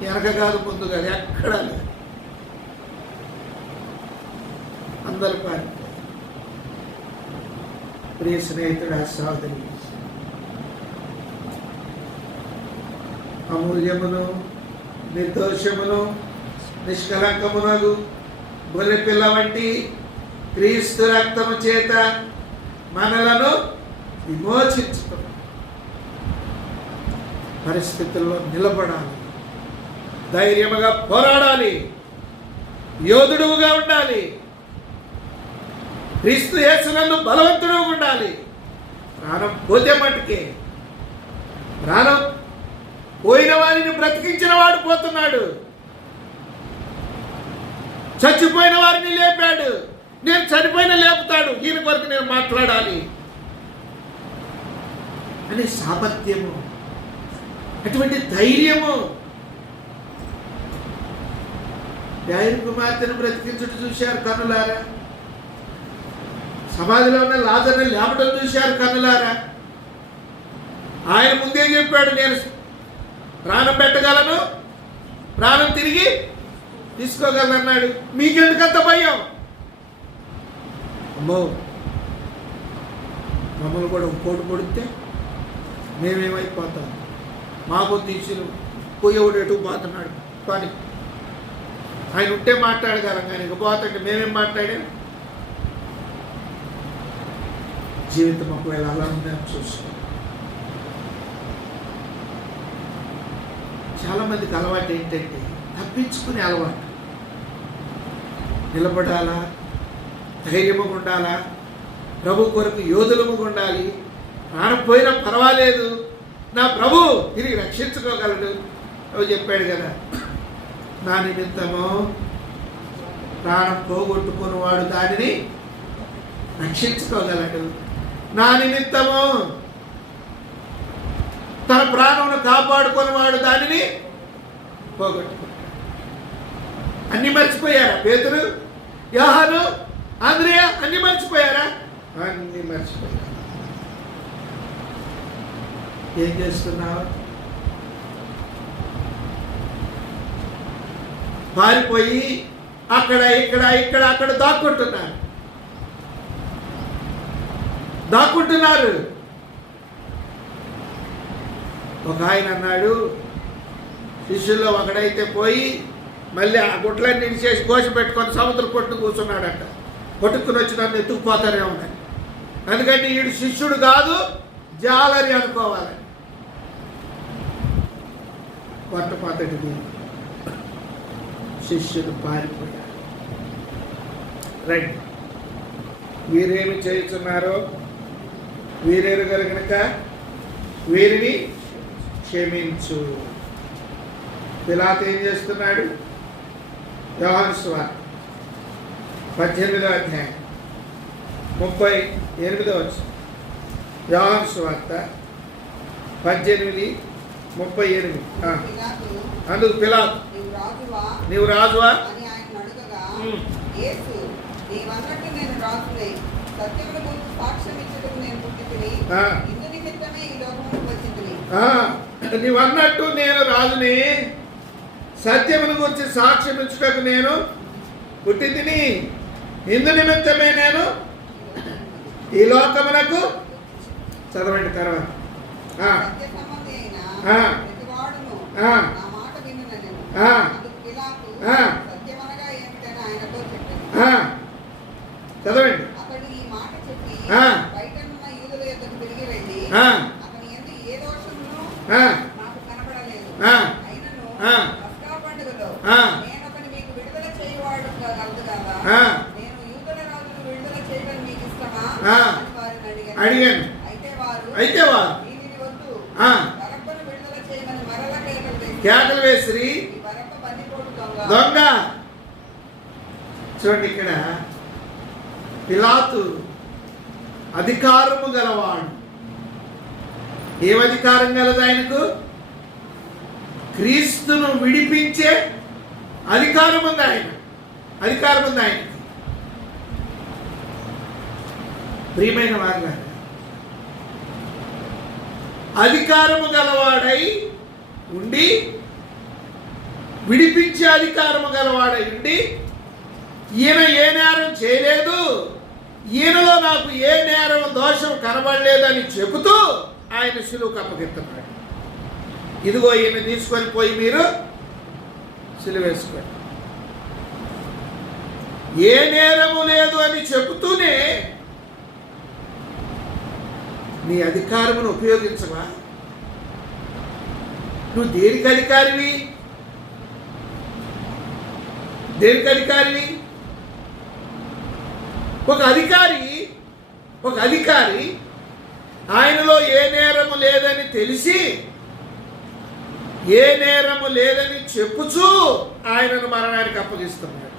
వెనక కాదు, ముందు కాదు, ఎక్కడా లేదు. అందరూ పారిపోయారు. ప్రియ స్నేహితుడు, ఆ సోదరి, అమూల్యమును నిర్దోషమును నిష్కలంకమునగు గొర్రె పిల్ల వంటి క్రీస్తు రక్తము చేత మనలను విమోచించుకున్నాం. పరిస్థితుల్లో నిలబడాలి, ధైర్యముగా పోరాడాలి, యోధుడుగా ఉండాలి, క్రీస్తు యేసునందు బలవంతుడుగా ఉండాలి. ప్రాణం పోతే మట్టుకే, ప్రాణం పోయిన వారిని బ్రతికించిన వాడు పోతున్నాడు, చచ్చిపోయిన వారిని లేపాడు. నేను చనిపోయిన లేపుతాడు, ఈయన కొరకు నేను మాట్లాడాలి అనే సామర్థ్యము, అటువంటి ధైర్యము. యాయిరు కుమార్తెను బ్రతికించుట చూశారు కన్నులారా, సమాధిలో ఉన్న లాజర్ని లేపడం చూశారు కన్నులారా. ఆయన ముందే చెప్పాడు, నేను ప్రాణం పెట్టగలను, ప్రాణం తిరిగి తీసుకోగలను అన్నాడు. మీకెందుకంత భయం? అమ్మో, మమ్మల్ని కూడా పోటు పొడితే మేమేమైపోతాం, మాకు తీసులు పోయేవాడు ఎటు పోతున్నాడు కానీ ఆయన ఉంటే మాట్లాడగలం, కానీ ఇక పోతుంటే మేమేం మాట్లాడాం? జీవితం ఒకవేళ అలా ఉందని చూసుకో. చాలామందికి అలవాటు ఏంటంటే తప్పించుకునే అలవాటు. నిలబడాలా, ధైర్యముగా ఉండాలా, ప్రభు కొరకు యోధులముగా ఉండాలి, ప్రాణం పోయినా పర్వాలేదు, నా ప్రభు తిరిగి రక్షించుకోగలడు. ప్రభు చెప్పాడు కదా, నా నిమిత్తము ప్రాణం పోగొట్టుకున్నవాడు దానిని రక్షించుకోగలడు, నా నిమిత్తము తన ప్రాణమును కాపాడుకున్నవాడు దానిని పోగొట్టుకున్నాడు. అన్ని మర్చిపోయారా? పేతురు, యోహాను, ఆంద్రేయ అన్ని మర్చిపోయారా? అన్ని మర్చిపోయారు. ఏం చేస్తున్నావు? పారిపోయి అక్కడ ఇక్కడ ఇక్కడ అక్కడ దాక్కుంటున్నారు. ఒక ఆయన అన్నాడు, శిష్యుల్లో ఒకడైతే పోయి మళ్ళీ ఆ గుట్లన్నీ నిలిచేసి గోష పెట్టుకొని సముద్రం కొట్టు కూర్చున్నాడట. కొట్టుకుని వచ్చి నన్ను ఎత్తుకుపోతానే ఉందని. ఎందుకంటే వీడు శిష్యుడు కాదు, జాలరి అనుకోవాలని. కొట్టపాతడికి శిష్యుడు పారిపోయారు. రైట్, వీరేమి చేస్తున్నారో వీరెరుగరు గనుక వీరిని క్షమించు. పిలాతు ఏం చేస్తున్నాడు? యోహాను సువార్త 18వ అధ్యాయం 38వ వచనం. యోహాను సువార్త 18:38. అందుకు పిలాతు, నీవు రాజువా? నీవు అన్నట్టు నేను రాజుని, సత్యమును గురించి సాక్ష్యం ఇచ్చుటకు నేను పుట్టి తిని, ఇందు నిమిత్తమే నేను ఈ లోకమునకు. చదవండి తర్వాత. చదవండి. అడిగాను. అయితే వారు కేకలు వేసిరి, దొంగ. చూడండి, ఇక్కడ పిలాతు అధికారము గలవాడు. ఏం అధికారం గలదు ఆయనకు? క్రీస్తును విడిపించే అధికారం ఉంది ఆయనకి. ప్రియమైన వారు, అధికారము గలవాడై ఉండి, విడిపించే అధికారము గలవాడై ఉండి, ఈయన ఏ నేరం చేయలేదు, ఈయనలో నాకు ఏ నేరం దోషం కనబడలేదని చెబుతూ ఆయన సిలువకు అప్పగిస్తున్నాడు. ఇదిగో ఈయన తీసుకొని పోయి మీరు సిలువ వేసుకోండి. ఏ నేరము లేదు అని చెబుతూనే నీ అధికారమును ఉపయోగించవా? నువ్వు దేనికి అధికారివి? ఒక అధికారి ఆయనలో ఏ నేరము లేదని తెలిసి, ఏ నేరము లేదని చెప్పుచూ ఆయనను మరణానికి అప్పగిస్తున్నాడు.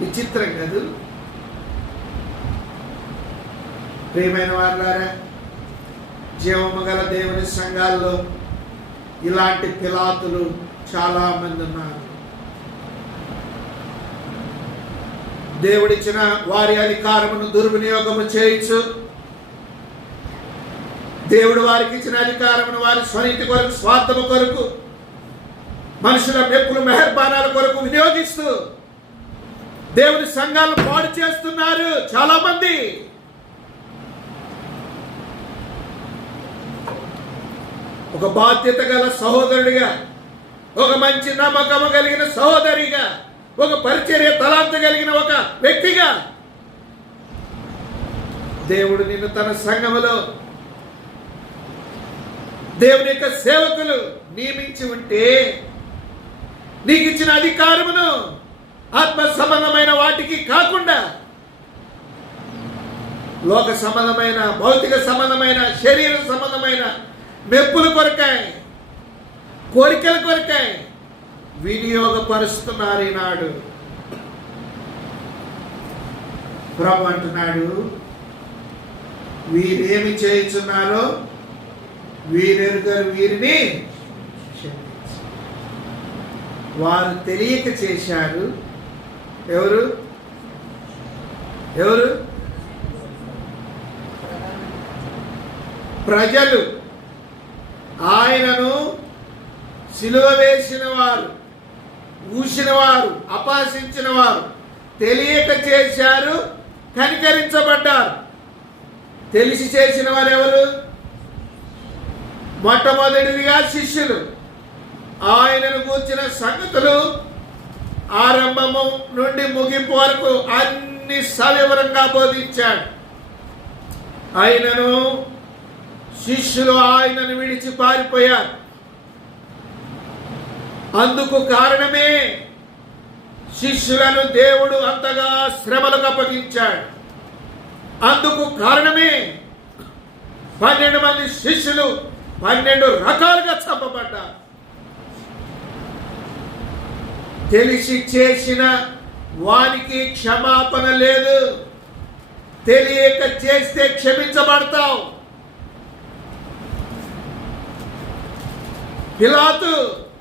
విచిత్రం కాదు? ప్రియమైన వారులారా, జీవము గల దేవుని సంఘాల్లో ఇలాంటి పిలాతులు చాలా మంది ఉన్నారు. దేవుడిచ్చిన వారి అధికారమును దుర్వినియోగము చేయొచ్చు. దేవుడు వారికి ఇచ్చిన అధికారమును వారి స్వనీతి కొరకు, స్వార్థము కొరకు, మనుషుల మెప్పులు మెహర్బానాల కొరకు వినియోగిస్తూ దేవుని సంఘాలను పాడు చేస్తున్నారు చాలా మంది. ఒక బాధ్యత గల సహోదరుడిగా, ఒక మంచి నమ్మకము కలిగిన సహోదరిగా, ఒక పరిచర్య తలాంత కలిగిన ఒక వ్యక్తిగా దేవుడు నిన్ను తన సంఘములో దేవుని యొక్క సేవకులు నియమించి ఉంటే నీకు ఇచ్చిన అధికారమును ఆత్మ సంబంధమైన వాటికి కాకుండా లోక సంబంధమైన, భౌతిక సంబంధమైన, శరీర సంబంధమైన మెప్పుల కొరకాయ, కోరికల కొరకాయ వినియోగపరుస్తున్నారు ఈనాడు. ప్రభు అంటున్నాడు, వీరేమి చేయుచున్నారో వీరెరుగరు, వీరిని క్షమించు. వారు తెలియక చేశారు. ఎవరు? ప్రజలు. ఆయనను సిలువ వేసిన వారు, ఊసిన వారు, అపహసించిన వారు తెలియక చేశారు, కనికరించబడ్డారు. తెలిసి చేసిన వారు ఎవరు? మొట్టమొదటిదిగా శిష్యులు. ఆయనను గూర్చిన సంగతులు ఆరంభము నుండి ముగింపు వరకు అన్ని సవివరంగా బోధించాడు. ఆయనను శిష్యులు ఆయనను విడిచి పారిపోయారు. అందుకు కారణమే శిష్యులను దేవుడు అంతగా శ్రమలకు అప్పగించాడు. అందుకు కారణమే 12 మంది శిష్యులు 12 రకాలుగా చంపబడ్డారు. తెలిసి చేసిన వానికి క్షమాపణ లేదు. తెలియక చేస్తే క్షమించబడతావు. పిలాతు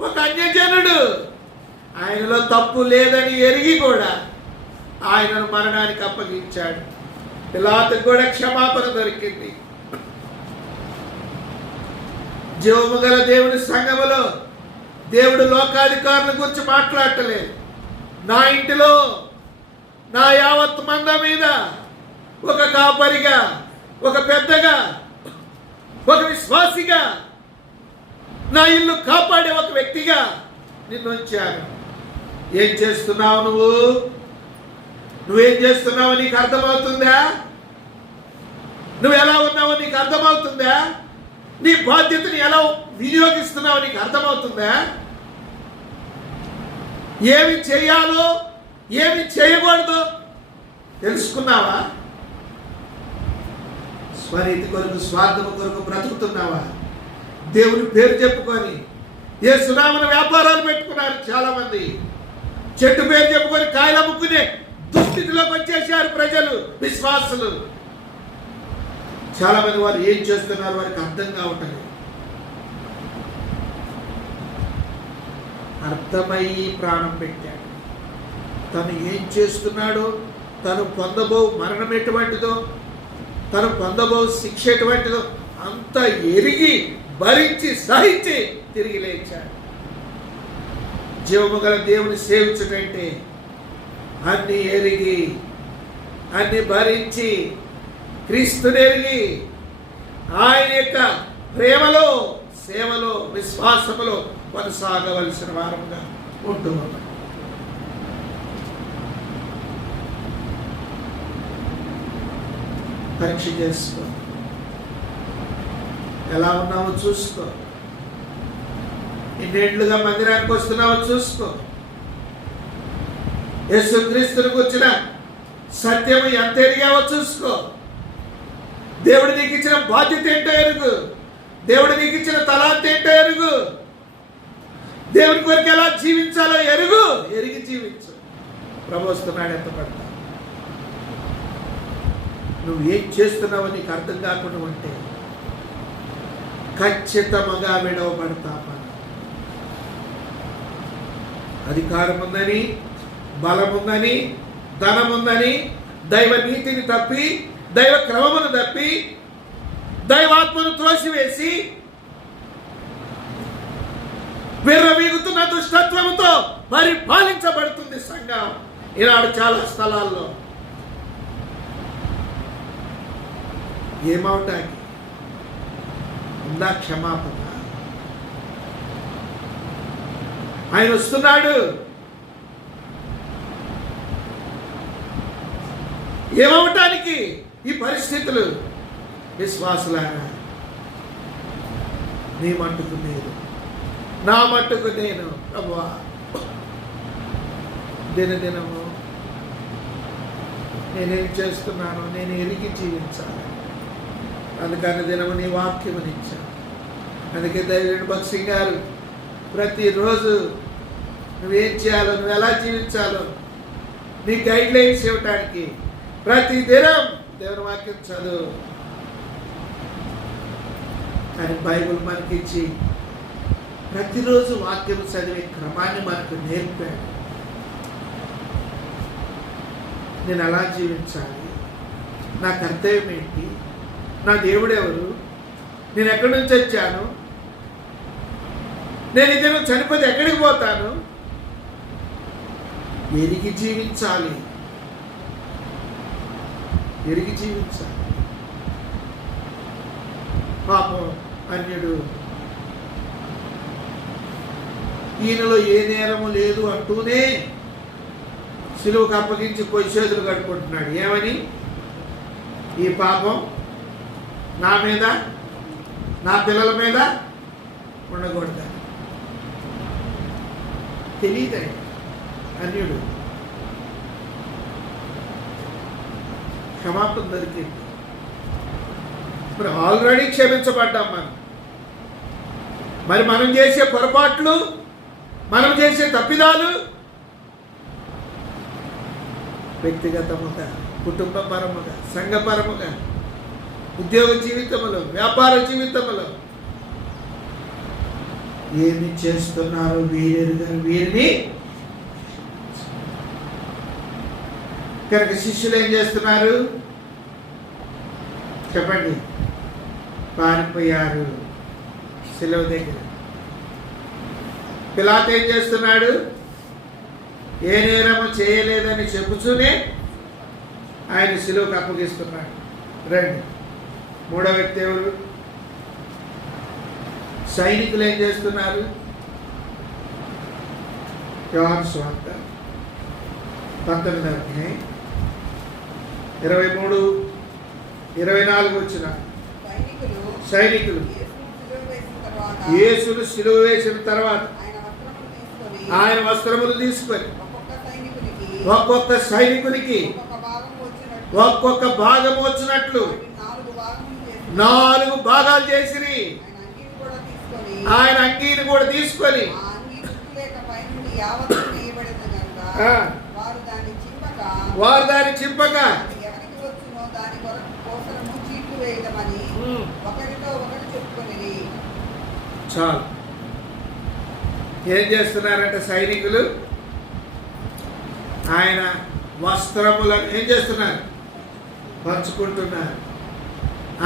ఒక అన్యజనుడు, ఆయనలో తప్పు లేదని ఎరిగి కూడా ఆయనను మరణానికి అప్పగించాడు. పిలాతుకు కూడా క్షమాపణ దొరికింది. జీవము గల దేవుని సంఘములో దేవుడు లోకాధికారుల గురించి మాట్లాడటలేదు. నా ఇంటిలో నా యావత్ మంద మీద ఒక కాపరిగా, ఒక పెద్దగా, ఒక విశ్వాసిగా, నా ఇల్లు కాపాడే ఒక వ్యక్తిగా నిన్ను ఉంచాను. ఏం చేస్తున్నావు నువ్వేం చేస్తున్నావో నీకు అర్థమవుతుందా? నువ్వు ఎలా ఉన్నావో నీకు అర్థమవుతుందా? నీ బాధ్యతని ఎలా వినియోగిస్తున్నావో నీకు అర్థమవుతుందా? ఏమి చేయాలో ఏమి చేయకూడదో తెలుసుకున్నావా? స్వరీతి కొరకు, స్వార్థము కొరకు బ్రతుకుతున్నావా? దేవుని పేరు చెప్పుకొని యేసునామమున వ్యాపారాలు పెట్టుకున్నారు చాలా మంది. చెట్టు పేరు చెప్పుకొని కాయలు అమ్ముకునే దుస్థితిలోకి వచ్చేసారు ప్రజలు, విశ్వాసులు. చాలా మంది వారు ఏం చేస్తున్నారు వారికి అర్థం కావట్లేదు. అర్థమయ్యి ప్రాణం పెట్టాడు. తను ఏం చేస్తున్నాడో, తను పొందబో మరణం ఎటువంటిదో, తను పొందబో శిక్ష ఎటువంటిదో అంత ఎరిగి భరించి సహించి తిరిగి లేచాడు. జీవము గల దేవుని సేవించటంటే అన్ని ఎరిగి, అన్ని భరించి, క్రీస్తుని ఎరిగి ఆయన యొక్క ప్రేమలో, సేవలో, విశ్వాసములో కొనసాగవలసిన వారంగా ఉంటూ ఉన్నాం. పరీక్ష చేసుకో. ఎలా ఉన్నావో చూసుకో. ఎన్నేళ్లుగా మందిరానికి వస్తున్నావో చూసుకో. యేసుక్రీస్తుని గురించిన సత్యము ఎంత ఎరిగావో చూసుకో. దేవుడు నీకు ఇచ్చిన బాధ్యత ఏంటో ఎరుగు. దేవుడు నీకు ఇచ్చిన తలాంత ఏంటో ఎరుగు. దేవుని కొరకు ఎలా జీవించాలో ఎరిగి జీవించు. ప్రభు వస్తున్నాడు, ఎంత పడతా. నువ్వు ఏం చేస్తున్నావో నీకు అర్థం కాకుండా ఉంటే ఖచ్చితంగా విడవబడతామా? అధికారం ఉందని, బలం ఉందని, ధనం ఉందని, దైవ నీతిని తప్పి, దైవ క్రమమును తప్పి, దైవాత్మను త్రోసివేసి విర్రవీగుతున్న దుష్టత్వముతో పరిపాలించబడుతుంది సంఘం ఈనాడు చాలా స్థలాల్లో. ఏమవటానికి ఉందా క్షమాపణ? ఆయన వస్తున్నాడు. ఏమవటానికి? ఈ పరిస్థితులు, విశ్వాసులారా, నీ మట్టుకు నేను, నా మట్టుకు నేను ప్రభువా దినదినము నేనేం చేస్తున్నాను నేను ఎరిగి జీవించాలి. అందుకని దినము నీ వాక్యమునిచ్చాను. అందుకే దైవజనుడు భక్సింగ్ గారు ప్రతిరోజు నువ్వేం చేయాలో, నువ్వు ఎలా జీవించాలో నీ గైడ్ లైన్స్ ఇవ్వటానికి ప్రతి దినం దేవుని వాక్యం చదువు అని బైబిల్ మనకిచ్చి ప్రతిరోజు వాక్యం చదివే క్రమాన్ని మనకు నేర్పాడు. నేను ఎలా జీవించాలి, నా కర్తవ్యం ఏంటి, నా దేవుడు ఎవరు, నేను ఎక్కడి నుంచి వచ్చాను, నేను ఇదేమో చనిపోతే ఎక్కడికి పోతాను, ఎరిగి జీవించాలి, ఎరిగి జీవించాలి. పాపం అన్యుడు ఈయనలో ఏ నేరము లేదు అంటూనే సిలువకు అప్పగించి పోయి చేతులు కట్టుకుంటున్నాడు. ఏమని? ఈ పాపం నా మీద, నా పిల్లల మీద ఉండకూడదు. తెలియదండి అన్యుడు. క్షమాపణ దొరికింది. మరి ఆల్రెడీ క్షమించబడ్డాం మనం. మరి మనం చేసే పొరపాట్లు, మనం చేసే తప్పిదాలు వ్యక్తిగతముగా, కుటుంబపరముగా, సంఘపరముగా, ఉద్యోగ జీవితంలో, వ్యాపార జీవితంలో ఏమి చేస్తున్నారో వీరెరుగరు వీరిని. కనుక శిష్యులు ఏం చేస్తున్నారు చెప్పండి? పారిపోయారు శిలువ దగ్గర. పిలాతు ఏం చేస్తున్నాడు? ఏ నేరము చేయలేదని చెప్పుతూనే ఆయన శిలువకు అప్పగిస్తున్నాడు. రండి. మూడో వ్యక్తి ఎవరు? సైనికులు ఏం చేస్తున్నారు? యోహాను సువార్త 19వ అధ్యాయం 23-24 వచ్చిన సైనికులు యేసును సిలువ వేసిన తర్వాత ఆయన వస్త్రములు తీసుకొని ఒక్కొక్క సైనికునికి ఒక్కొక్క భాగం వచ్చినట్లు 4 భాగాలు చేసిరి. ఆయన అంగీని కూడా తీసుకొని వారు దాన్ని చింపక చాలు. ఏం చేస్తున్నారంటే సైనికులు ఆయన వస్త్రములను ఏం చేస్తున్నారు? పంచుకుంటున్నారు.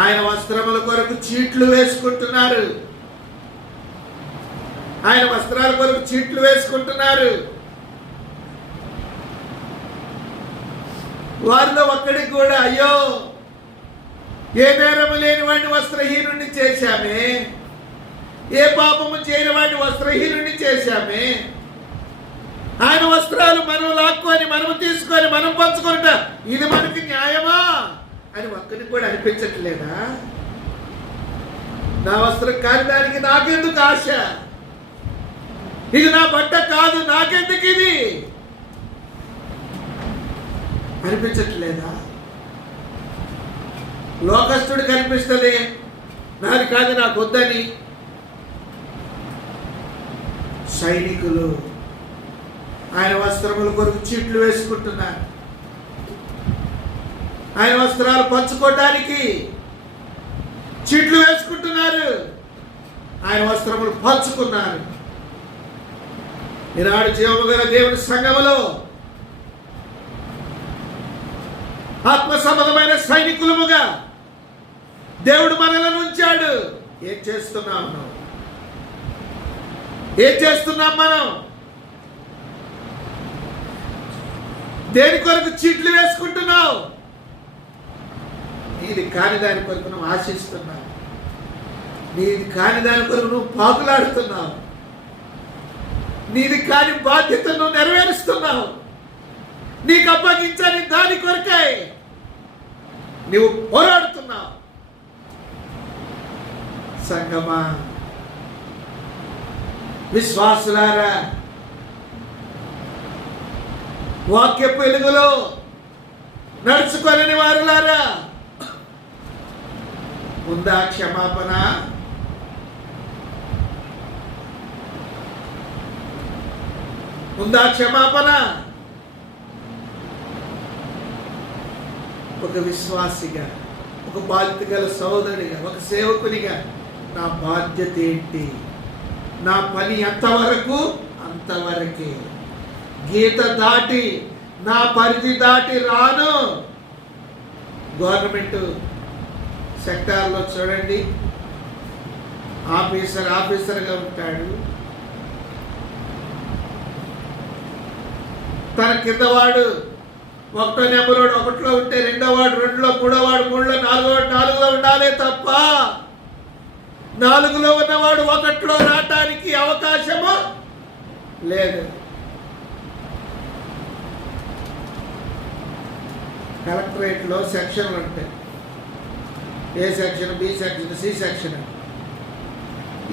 ఆయన వస్త్రముల కొరకు చీట్లు వేసుకుంటున్నారు. ఆయన వస్త్రాల కొరకు చీట్లు వేసుకుంటున్నారు. వారిలో ఒక్కడికి కూడా అయ్యో ఏ నేరము లేని వాడిని వస్త్రహీనుడిని చేశామే, ఏ పాపము చేయని వాడిని వస్త్రహీనుడిని చేశామే, ఆయన వస్త్రాలు మనం లాక్కొని మనం తీసుకొని మనం పంచుకుంట ఇది మనకి న్యాయమా అని ఒక్కడికి కూడా అనిపించట్లేదా? నా వస్త్రం కాని దానికి నాకెందుకు ఆశ, ఇది నా బట్ట కాదు నాకెందుకు ఇది అనిపించట్లేదా? లోకస్తుడు కనిపిస్తుంది నాది కాదు నాకు వద్దని. సైనికులు ఆయన వస్త్రముల కొరకు చీట్లు వేసుకుంటున్నారు. ఆయన వస్త్రాలు పంచుకోవటానికి చీట్లు వేసుకుంటున్నారు. ఆయన వస్త్రములు పంచుకున్నారు. ఈనాడు జీవము గల దేవుని సంఘములో ఆత్మ సంబంధమైన సైనికులముగా దేవుడు మనలను ఉంచాడు. ఏం చేస్తున్నాం మనం? ఏం చేస్తున్నాం మనం? దేని కొరకు చీట్లు వేసుకుంటున్నావు? నీది కాని దాని కొరకు నువ్వు ఆశిస్తున్నావు. నీది కాని దాని కొరకు నువ్వు పాకులాడుతున్నావు. నీది కాని బాధ్యతను నువ్వు నెరవేరుస్తున్నావు. నీకు అప్పగించని దాని కొరకై నువ్వు పోరాడుతున్నావు. సంగమా, విశ్వాసులారా, వాక్యపు వెలుగులో నడుచుకోలేని వారులారా, ఉందా క్షమాపణ? ఉందా క్షమాపణ? ఒక విశ్వాసిగా, ఒక బాధ్యత గల సోదరుడిగా, ఒక సేవకునిగా నా బాధ్యత ఏంటి? నా పని ఎంతవరకు? అంతవరకే. గీత దాటి, నా పరిధి దాటి రాను. గవర్నమెంట్ సెక్టార్లో చూడండి, ఆఫీసర్గా ఉంటాడు. తన కింద వాడు 1వ నెంబర్ 1లో ఉంటే 2వ వాడు 2లో, 3వ వాడు 3లో, 4వ వాడు 4లో ఉండాలి తప్ప 4లో ఉన్నవాడు 1లో రావటానికి అవకాశము లేదు. కలెక్టరేట్లో సెక్షన్లు ఉంటాయి. A section, B section, C section.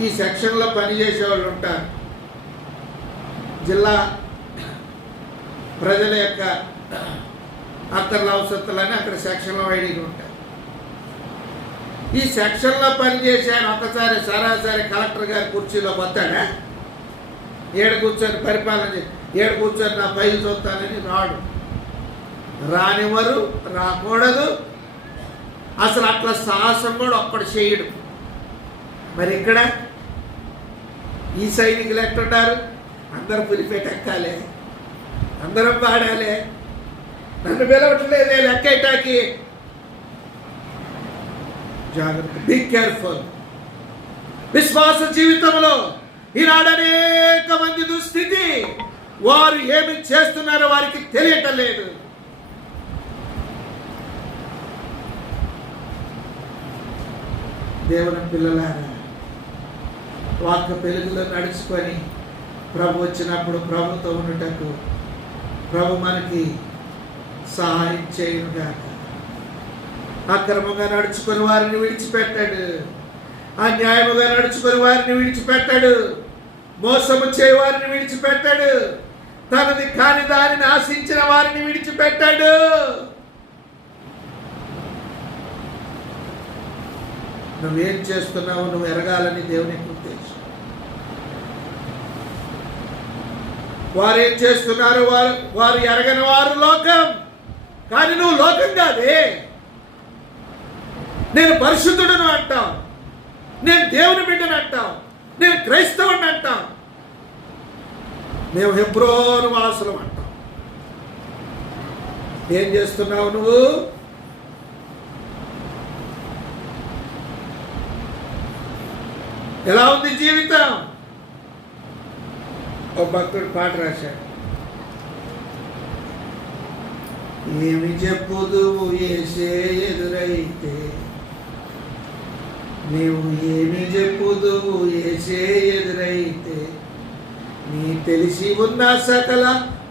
ఈ సెక్షన్లో పనిచేసే వాళ్ళు ఉంటారు. జిల్లా ప్రజల యొక్క అత్తర్ల అవసరాలని అక్కడ సెక్షన్లో వైడిగా ఉంటాయి. ఈ సెక్షన్లో పనిచేసాను ఒకసారి సరాసరి కలెక్టర్ గారి కుర్చీలో వస్తాడా? ఏడు కూర్చొని పరిపాలన ఏడు కూర్చొని నా ఫైల్ చూస్తానని రాడు. రానివ్వరు, రాకూడదు. అసలు అట్లా సాహసం కూడా ఒక్కడు చేయడు. మరి ఇక్కడ ఈ సైనికులు ఎట్టుంటారు? అందరూ పులిపెట్టెక్కాలి, అందరం పాడాలి, నన్ను పిలవట్లేదే లెక్కటాకి. జాగ్రత్త, బీ కేర్ఫుల్. విశ్వాస జీవితంలో ఈనాడు అనేక మంది దుస్థితి, వారు ఏమి చేస్తున్నారో వారికి తెలియటం లేదు. దేవుని పిల్లలారా, వాక్య వెలుగులో నడుచుకొని ప్రభు వచ్చినప్పుడు ప్రభుతో ఉండటకు ప్రభు మనకి సహాయం చేయనుగాక. అక్రమంగా నడుచుకొని వారిని విడిచిపెట్టాడు, అన్యాయముగా నడుచుకొని వారిని విడిచిపెట్టాడు, మోసము చేయ వారిని విడిచిపెట్టాడు, తనది కాని దానిని ఆశించిన వారిని విడిచిపెట్టాడు. నువ్వేం చేస్తున్నావు నువ్వు ఎరగాలని దేవునికి ఉద్దేశం. వారు ఏం చేస్తున్నారు? వారు ఎరగని వారు లోకం. కానీ నువ్వు లోకం కాదే. నేను పరిశుద్ధుడును అంటావు, నేను దేవుని బిడ్డను అంటావు, నేను క్రైస్తవుని అంటాం, మేము హెబ్రోను వాసులం అంటాం. ఏం చేస్తున్నావు నువ్వు? ఎలా ఉంది జీవితం? ఓ భక్తుడు పాట రాశాడు. ఏమి చెప్పుదువు యేసే ఎదురైతే, నీవు ఏమి చెప్పుదువు యేసే ఎదురైతే, నీ తెలిసి ఉన్న సకల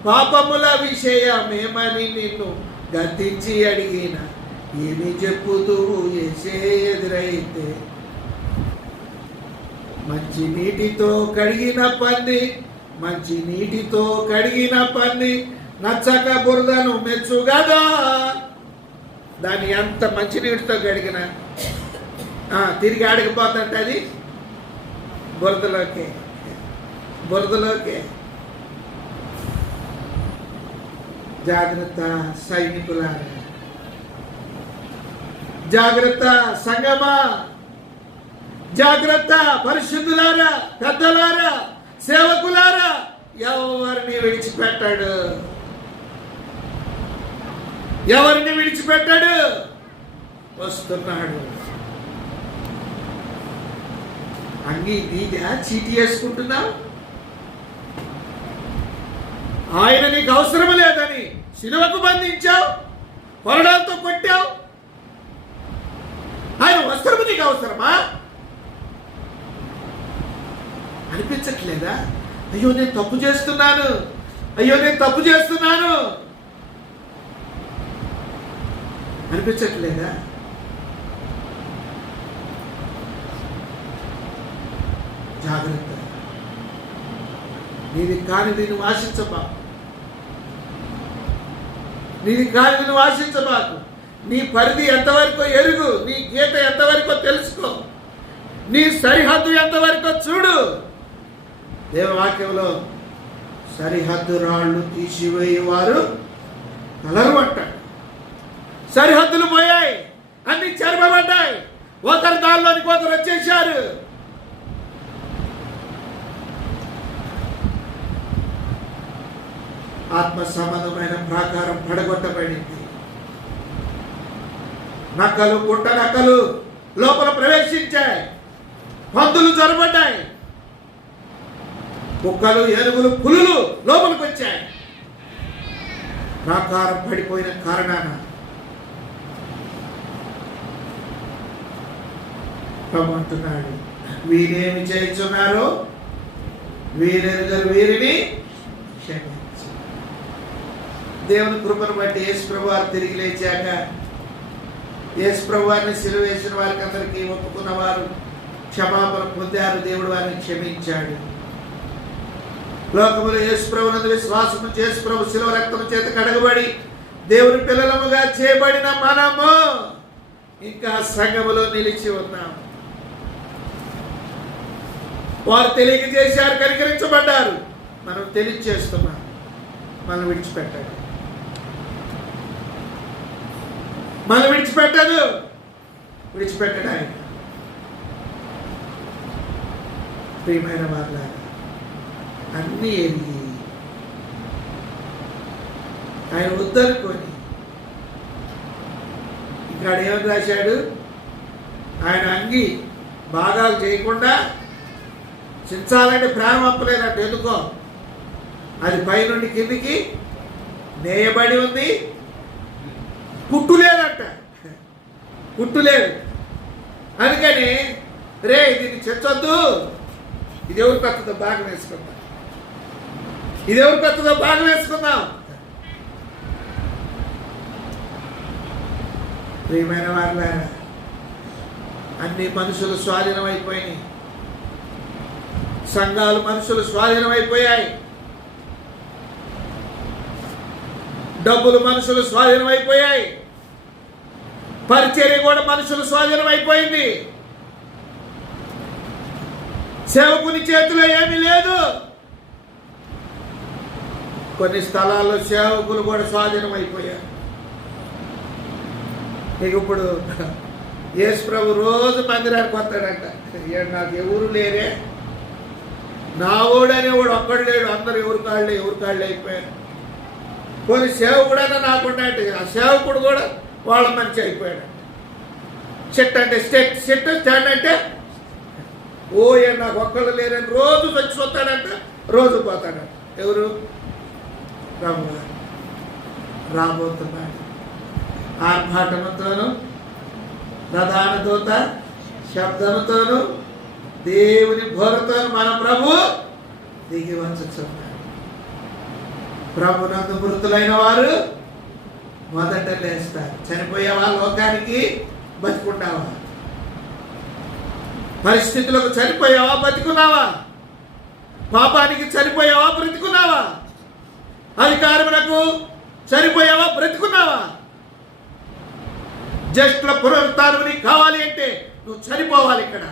పాపముల విషయమేమని నిన్ను గద్దించి అడిగిన, ఏమి చెప్పుదువు యేసే ఎదురైతే. మంచి నీటితో కడిగిన పంది, మంచి నీటితో కడిగిన పంది నచ్చక బురదను మెచ్చుగదా. దాన్ని ఎంత మంచి నీటితో కడిగినా తిరిగి ఆడకపోతుంటే అది బురదలోకే. జాగ్రత్త సైనికులారా, జాగ్రత్త సంగమా, జాగ్రత్త పరిశుద్ధులారా, పెద్దలారా, సేవకులారా. ఎవరిని విడిచిపెట్టాడు? ఎవరిని విడిచిపెట్టాడు? వస్తున్నాడు. అంగీ నీదా చీటీ వేసుకుంటున్నావు? ఆయన నీకు అవసరం లేదని శిలువకు బంధించావు, కొరడాలతో కొట్టావు. ఆయన వస్త్రము నీకు అవసరమా? అనిపించట్లేదా? అయ్యో నేను తప్పు చేస్తున్నాను, అయ్యో నేను తప్పు చేస్తున్నాను అనిపించట్లేదా? జాగ్రత్త. నీది కాని నేను ఆశించబాకు. నీది కాని నేను ఆశించబాకు. నీ పరిధి ఎంతవరకు ఎరుగు. నీ గీత ఎంతవరకు తెలుసుకో. నీ సరిహద్దు ఎంతవరకు చూడు. దేవవాక్యంలో సరిహద్దు రాళ్ళు తీసివేయేవారు కలరు అంటాడు. సరిహద్దులు పోయాయి, అన్ని చెరపబడ్డాయి. ఒకరు దానిలోనికి ఒకరు వచ్చేసారు. ఆత్మ సంబంధమైన ప్రాకారం పడగొట్టబడింది. నక్కలు, గుట్ట నక్కలు లోపల ప్రవేశించాయి. పందులు జొరబడ్డాయి. కుక్కలు, ఏనుగులు, పులులు లోపలికి వచ్చాయి. ప్రాకారం పడిపోయిన కారణాన ప్రభు అంటున్నాడు, వీరేమి చేస్తున్నారో వీరెరుగరు, వీరిని క్షమించు. దేవుని కృపను బట్టి యేసు ప్రభు వారు తిరిగి లేచాక యేసు ప్రభు వారిని సిలువ వేసిన వారికి అందరికీ ఒప్పుకున్న వారు క్షమాపణ పొందారు. దేవుడు వారిని క్షమించాడు. లోకములో యేసు ప్రభునందు విశ్వాసము యేసు ప్రభు శిలువ రక్తము చేత కడగబడి దేవుని పిల్లలముగా చేయబడిన మనము ఇంకా సంఘములో నిలిచి ఉన్నాం. వారు తెలియజేశారు, కనికరించబడ్డారు. మనం తెలియజేస్తున్నాం. మనం విడిచిపెట్టాడు. మనం విడిచిపెట్టదు. విడిచిపెట్టడానికి ప్రియమైన వారులారా, అన్నీ ఎరిగి ఆయన వద్దనుకొని ఇక్కడ ఏమని రాశాడు? ఆయన అంగి భాగాలు చేయకుండా చించాలంటే ప్రాణం అప్పలేదంట. ఎందుకో? అది పైనుండి కిందికి నేయబడి ఉంది. కుట్టు లేదంట. కుట్టు లేదు. అందుకని రే దీన్ని చెచ్చొద్దు, ఇది ఎవరు పెద్దదో భాగం వేసుకుందాం, ఇది ఎవరు పెద్దదో భాగం వేసుకుందాం. ప్రియమైన వాళ్ళ అన్ని మనుషులు స్వాధీనం అయిపోయినాయి. సంఘాలు మనుషులు స్వాధీనం అయిపోయాయి. డబ్బులు మనుషులు స్వాధీనం అయిపోయాయి. పరిచర్య కూడా మనుషులు స్వాధీనం అయిపోయింది. సేవకుని చేతిలో ఏమీ లేదు. కొన్ని స్థలాల్లో సేవకులు కూడా స్వాధీనం అయిపోయారు. ఇక ఇప్పుడు యేసు ప్రభు రోజు మందిరానికి వస్తాడంట. నాకు ఎవరు లేరే, నా ఓడు అనేవాడు ఒక్కడు లేడు, అందరు ఎవరి కాళ్ళే అయిపోయారు. కొన్ని సేవకుడైనా నాకుండా అంటే ఆ సేవకుడు కూడా వాళ్ళ మంచి అయిపోయాడు. సెట్ అంటే సెట్ స్టాండ్ అంటే నాకు ఒక్కళ్ళు లేరని రోజు వచ్చి వస్తాడంట, రోజు పోతాడంట. ఎవరు? రాబోతున్నాడు. ఆర్భాటముతోను ప్రధాన దూత శబ్దముతోను దేవుని బోరతో మన ప్రభు దిగి వచ్చుచున్నాడు. ప్రభునందు మృతులైన వారు మొదట లేస్తారు. చనిపోయేవా? లోకానికి బతికుంటావా? పరిస్థితులకు చనిపోయావా? బతికున్నావా? పాపానికి చనిపోయావా? బ్రతికున్నావా? అధికారములకు చనిపోయావా? బ్రతికున్నావా? జ్యేష్ఠుల పునరుత్థానం నీకు కావాలి అంటే నువ్వు చనిపోవాలి. ఇక్కడ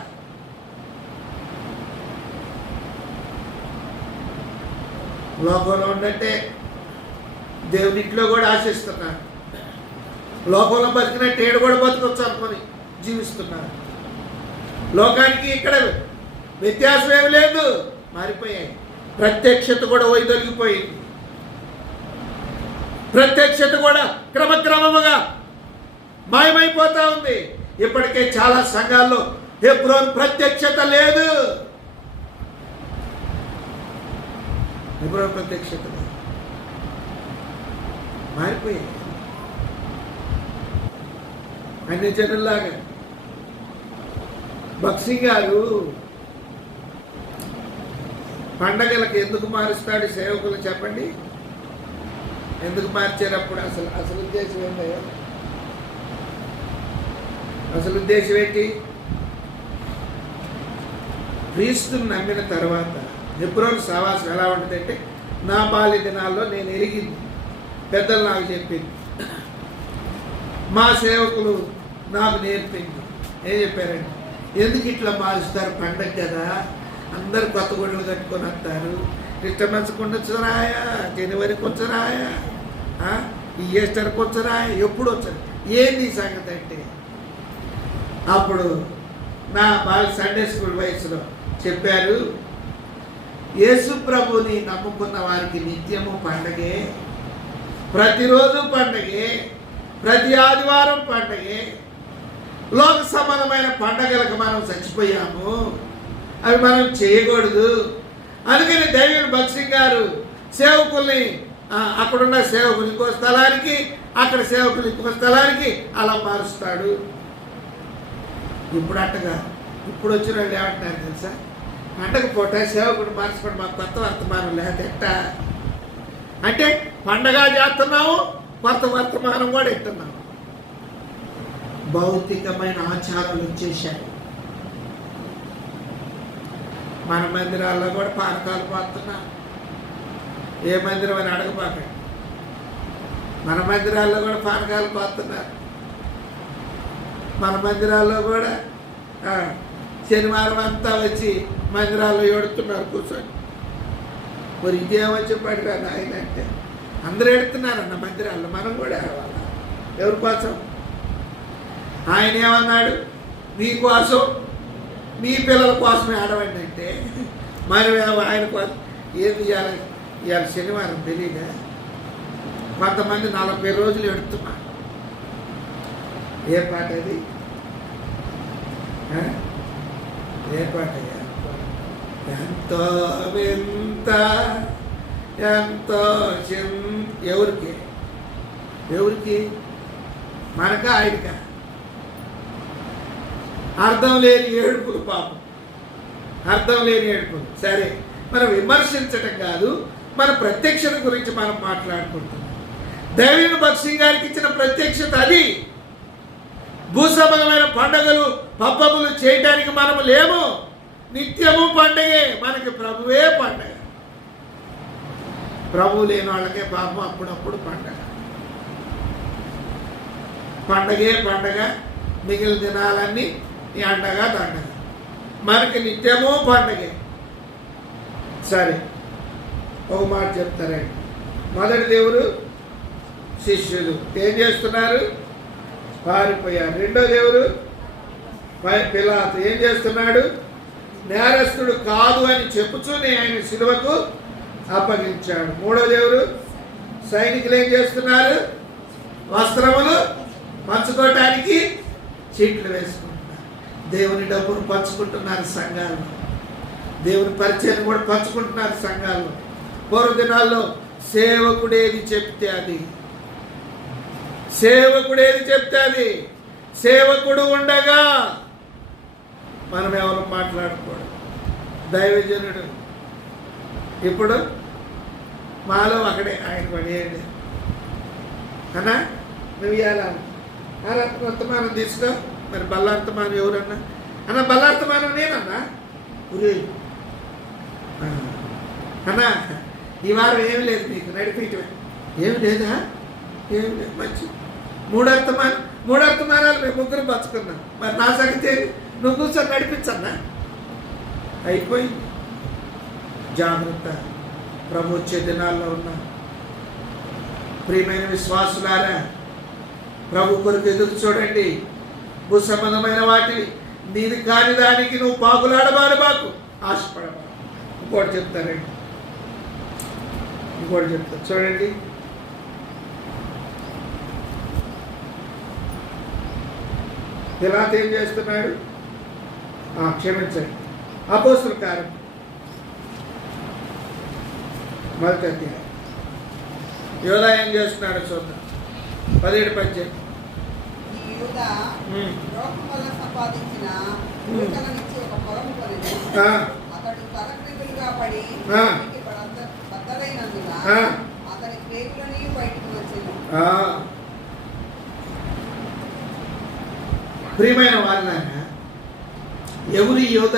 లోకంలో ఉండంటే దేవునిట్లో కూడా ఆశిస్తున్నారు. లోకంలో బతికినట్టు ఏడు కూడా బతకొచ్చు అనుకొని జీవిస్తున్నారు. లోకానికి ఇక్కడ వ్యత్యాసం ఏమి లేదు. మారిపోయాయి. ప్రత్యక్షత కూడా వైదొలిగిపోయింది. ప్రత్యక్షత కూడా క్రమక్రమముగా మాయమైపోతా ఉంది. ఇప్పటికే చాలా సంఘాల్లో హెబ్రోన్ ప్రత్యక్షత లేదు. హెబ్రోన్ ప్రత్యక్షత మారిపోయాయి. అన్ని జనుల్లాగా బక్సీ గారు పండగలకు ఎందుకు మారుస్తాడు సేవకులు? చెప్పండి, ఎందుకు మార్చారు? అప్పుడు అసలు ఉద్దేశం ఏంటో అసలు ఉద్దేశం ఏంటి? క్రీస్తుని నమ్మిన తర్వాత హెబ్రోను సహవాసం ఎలా ఉంటుందంటే, నా బాల్య దినాల్లో నేను ఎరిగింది, పెద్దలు నాకు చెప్పింది, మా సేవకులు నాకు నేర్పింది. ఏం చెప్పారండి? ఎందుకు ఇట్లా మారుస్తారు? పండగ కదా, అందరు కొత్త గుడ్డలు కట్టుకొని వస్తారు, క్రిస్టమస్ కొంచెరాయా, జనవరి కొంచెరాయా, ఈ ఈస్టర్ కొంచెరాయా, ఎప్పుడు వచ్చారు? ఏంది ఈ సంగతి అంటే, అప్పుడు నా బాగా సండే స్కూల్ వయసులో చెప్పారు, యేసు ప్రభుని నమ్ముకున్న వారికి నిత్యము పండగే, ప్రతిరోజు పండగే, ప్రతి ఆదివారం పండగే. లోక సంబంధమైన పండగలకు మనం చచ్చిపోయాము, అవి మనం చేయకూడదు. అందుకని దైవీని భక్సింగ్ గారు సేవకుల్ని అక్కడున్న సేవకులు ఇంకో స్థలానికి, అక్కడ సేవకులు ఇంకో స్థలానికి అలా మారుస్తాడు. ఇప్పుడు అట్టగా ఇప్పుడు వచ్చిన వాళ్ళు ఏమంటున్నారు తెలుసా? పండగ పూట సేవకుడు మార్చుకోండి, మాకు కొత్త వర్తమానం లేదెట్ట అంటే, పండగ చేస్తున్నాము, కొత్త వర్తమానం కూడా ఇస్తున్నాము. భౌతికమైన ఆచారాలు వచ్చేసాయి. మన మందిరాల్లో కూడా పానకాలు పోతున్నాం. ఏ మందిరం అని అడగబాకండి, మన మందిరాల్లో కూడా పానకాలు పోతున్నారు. మన మందిరాల్లో కూడా శనివారం అంతా వచ్చి మందిరాల్లో ఏడుతున్నారు కూర్చొని. మరి ఇదేమొచ్చి పడిరా నాయన అంటే, అందరూ ఏడుతున్నారన్న మందిరాల్లో, మనం కూడా ఏడవాలి. ఎవరి కోసం? ఆయన ఏమన్నాడు? మీకోసం, మీ పిల్లల కోసమే ఆడవండి అంటే, మరి ఆయన కోసం ఏది ఇవ్వాలి? ఇవాళ శనివారం తెలియదా? కొంతమంది 40 రోజులు ఎడుతున్నారు. ఏ పాట అది? ఏ పాట? ఎంతో వింత, ఎంతో ఎవరికి? ఎవరికి? మనక ఆయనక? అర్థం లేని ఏడుపులు, పాపం, అర్థం లేని ఏడుపులు. సరే, మనం విమర్శించటం కాదు, మన ప్రత్యక్షత గురించి మనం మాట్లాడుకుంటున్నాం. దైవీని భక్సింగ్ గారికి ఇచ్చిన ప్రత్యక్షత అది. భూసంబంధమైన పండుగలు పబ్బములు చేయడానికి మనము లేము. నిత్యము పండగే, మనకి ప్రభువే పండగ. ప్రభువు లేని వాళ్ళకే పాపం అప్పుడప్పుడు పండగ. పండగే పండగ, మిగిలిన దినాలన్నీ ఎండగా దండగ, మనకి నిత్యము పండగే. సరే, ఒక మాట చెప్తారండి. మొదటి దేవుడు, శిష్యులు ఏం చేస్తున్నారు? పారిపోయారు. రెండో దేవుడు పిలాతు ఏం చేస్తున్నాడు? నేరస్తుడు కాదు అని చెప్పుతూనే ఆయన సిలువకు అప్పగించాడు. మూడో దేవుడు సైనికులు ఏం చేస్తున్నారు? వస్త్రములు పంచుకోవటానికి చీట్లు వేసుకుంటున్నారు. దేవుని డబ్బును పంచుకుంటున్నారు సంఘాల్లో, దేవుని పరిచయం కూడా పంచుకుంటున్నారు సంఘాల్లో. పూర్వదినాల్లో సేవకుడేది చెప్తే అది, సేవకుడేది చెప్తే అది. సేవకుడు ఉండగా మనం ఎవరు మాట్లాడకూడదు. దైవజనుడు ఇప్పుడు మాలో అక్కడే ఆయన పడేయండి అన్నా, నువ్వు ఇవ్వాలా? వర్తమానం తీసుకో. మరి బల్లార్థమానం ఎవరన్నా? అన్న బల్లార్థమానం నేనన్నా. ఉరే అన్నా, ఈ వారం ఏమి లేదు మీకు నడిపించే ఏమి లేదా? ఏమి లేదు. మంచి మూడు అర్థమానాలు మేము ముగ్గురు పంచుకున్నాం. మరి నా సంగతి నువ్వు కూర్చొని నడిపించన్నా? అయిపోయింది. జాగ్రత్త, ప్రభు వచ్చే దినాల్లో ఉన్నా. ప్రియమైన విశ్వాసులారా, ప్రభు కొరకు ఎదురు చూడండి. భూ సంబంధమైన వాటిని నీది కాని దానికి నువ్వు పాకులాడబాకు, ఆశపడబాకు. ఇంకోటి చెప్తారండి, ఇంకోటి చెప్తారు చూడండి. పిలాతు ఏం చేస్తున్నాడు? క్షమించండి, అపోస్తుల కార్యం మొదటి అధ్యాయం. యోధా ఏం చేస్తున్నాడు చూద్దాం. 17-18. అతడు తలక్రిందులుగా పడి బద్దలైనందున అతని పేగులని బయటకు వచ్చాను. ప్రియమైన వాళ్ళారా, ఎవరి యోధ?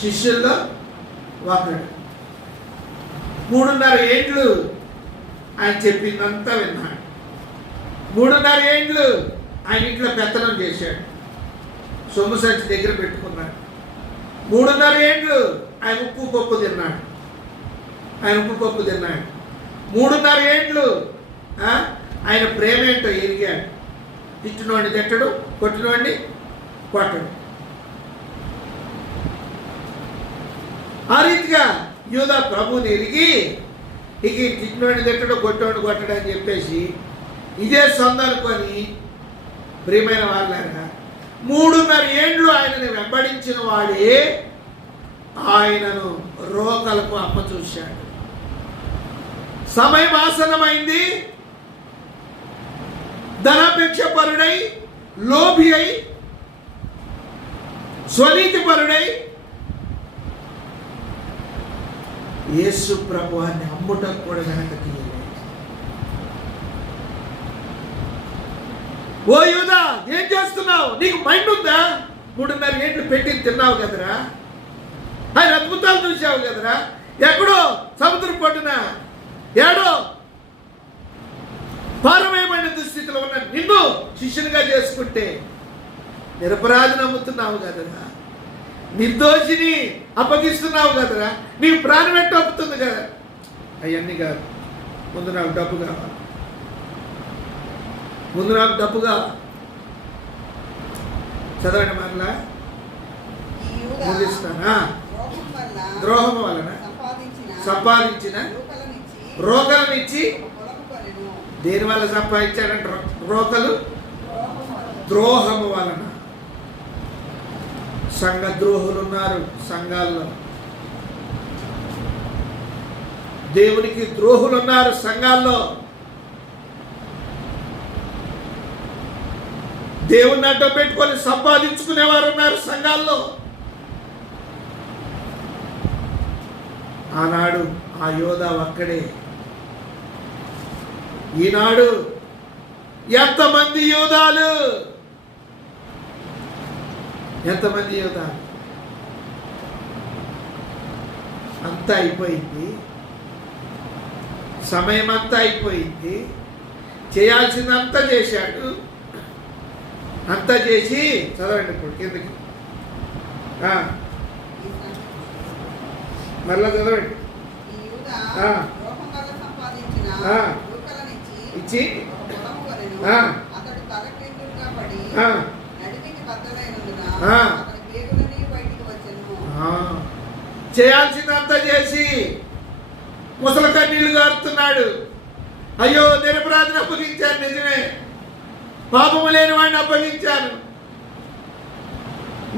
శిష్యుల్లో ఒకడు. 3.5 ఏండ్లు ఆయన చెప్పిందంతా విన్నాడు. 3.5 ఏండ్లు ఆయన ఇంట్లో పెత్తనం చేశాడు, సొమ్ము సంచి దగ్గర పెట్టుకున్నాడు. 3.5 ఏండ్లు ఆయన ఉప్పు పప్పు తిన్నాడు. 3.5 ఏండ్లు ఆయన ప్రేమ ఏంటో ఎరిగాడు. తిట్టినోడిని తిట్టడు, కొట్టినోడిని కొట్టడు. ఆ రీతిగా యూదా ప్రభువుని ఎరిగి ఇక తిట్టినోడిని తిట్టడు, కొట్టోడిని కొట్టడు అని చెప్పేసి ఇదే సొంత అనుకొని, ప్రియమైన వాళ్ళారా, 3.5 ఏండ్లు ఆయనని వెంబడించిన వాడే ఆయనను రోకలకు అమ్మ చూశాడు. సమయం ఆసన్నమైంది. ధనాపేక్ష పరుడై, లోభి అయి, స్వనీతి పరుడై యేసు ప్రభువాన్ని అమ్ముటం కూడా వెనక తీయలేదు. ఓ యూదా, ఏం చేస్తున్నావు? నీకు మైండ్ ఉందా? 3.5 ఏండ్లు పెట్టి తిన్నావు కదరా, ఆయన అద్భుతాలు చూసావు కదరా, ఎక్కడో సముద్రం పట్టున ఏడో పారవేయబడిన దుస్థితిలో ఉన్న నిన్ను శిష్యునిగా చేసుకుంటే నిరపరాధి నమ్ముతున్నావు కదరా, నిర్దోషిని అప్పగిస్తున్నావు కదరా, నీ ప్రాణం ఎట్టు అప్పుతుంది కదా. అవన్నీ కాదు, ముందు నాకు డబ్బు కావాలి, చదవండి మరలా. ముగిస్తానా? ద్రోహం వలన సంపాదించిన రోకలనిచ్చి, దేని వల్ల సంపాదించాడంటే రోకలు, ద్రోహము వలన. సంఘ ద్రోహులు ఉన్నారు సంఘాల్లో, దేవునికి ద్రోహులు ఉన్నారు సంఘాల్లో, దేవుణ్ణి అడ్డం పెట్టుకొని సంపాదించుకునేవారు ఉన్నారు సంఘాల్లో. ఆనాడు ఆ యోధ ఒక్కడే, ఈనాడు ఎంతమంది యోధాలు, ఎంతమంది యోధాలు. అంతా అయిపోయింది, సమయం అంతా అయిపోయింది, చేయాల్సిందంతా చేశాడు. అంతా చేసి చదవండి ఇప్పుడు కిందకి, మళ్ళా చదవండి. ఇచ్చి చేయాల్సిందంతా చేసి ముసలి కన్నీళ్లు గారుతున్నాడు. అయ్యో, నిరపరాధిని అప్పగించాను, నిజమే, పాపము లేని వాడిని అప్పగించాను,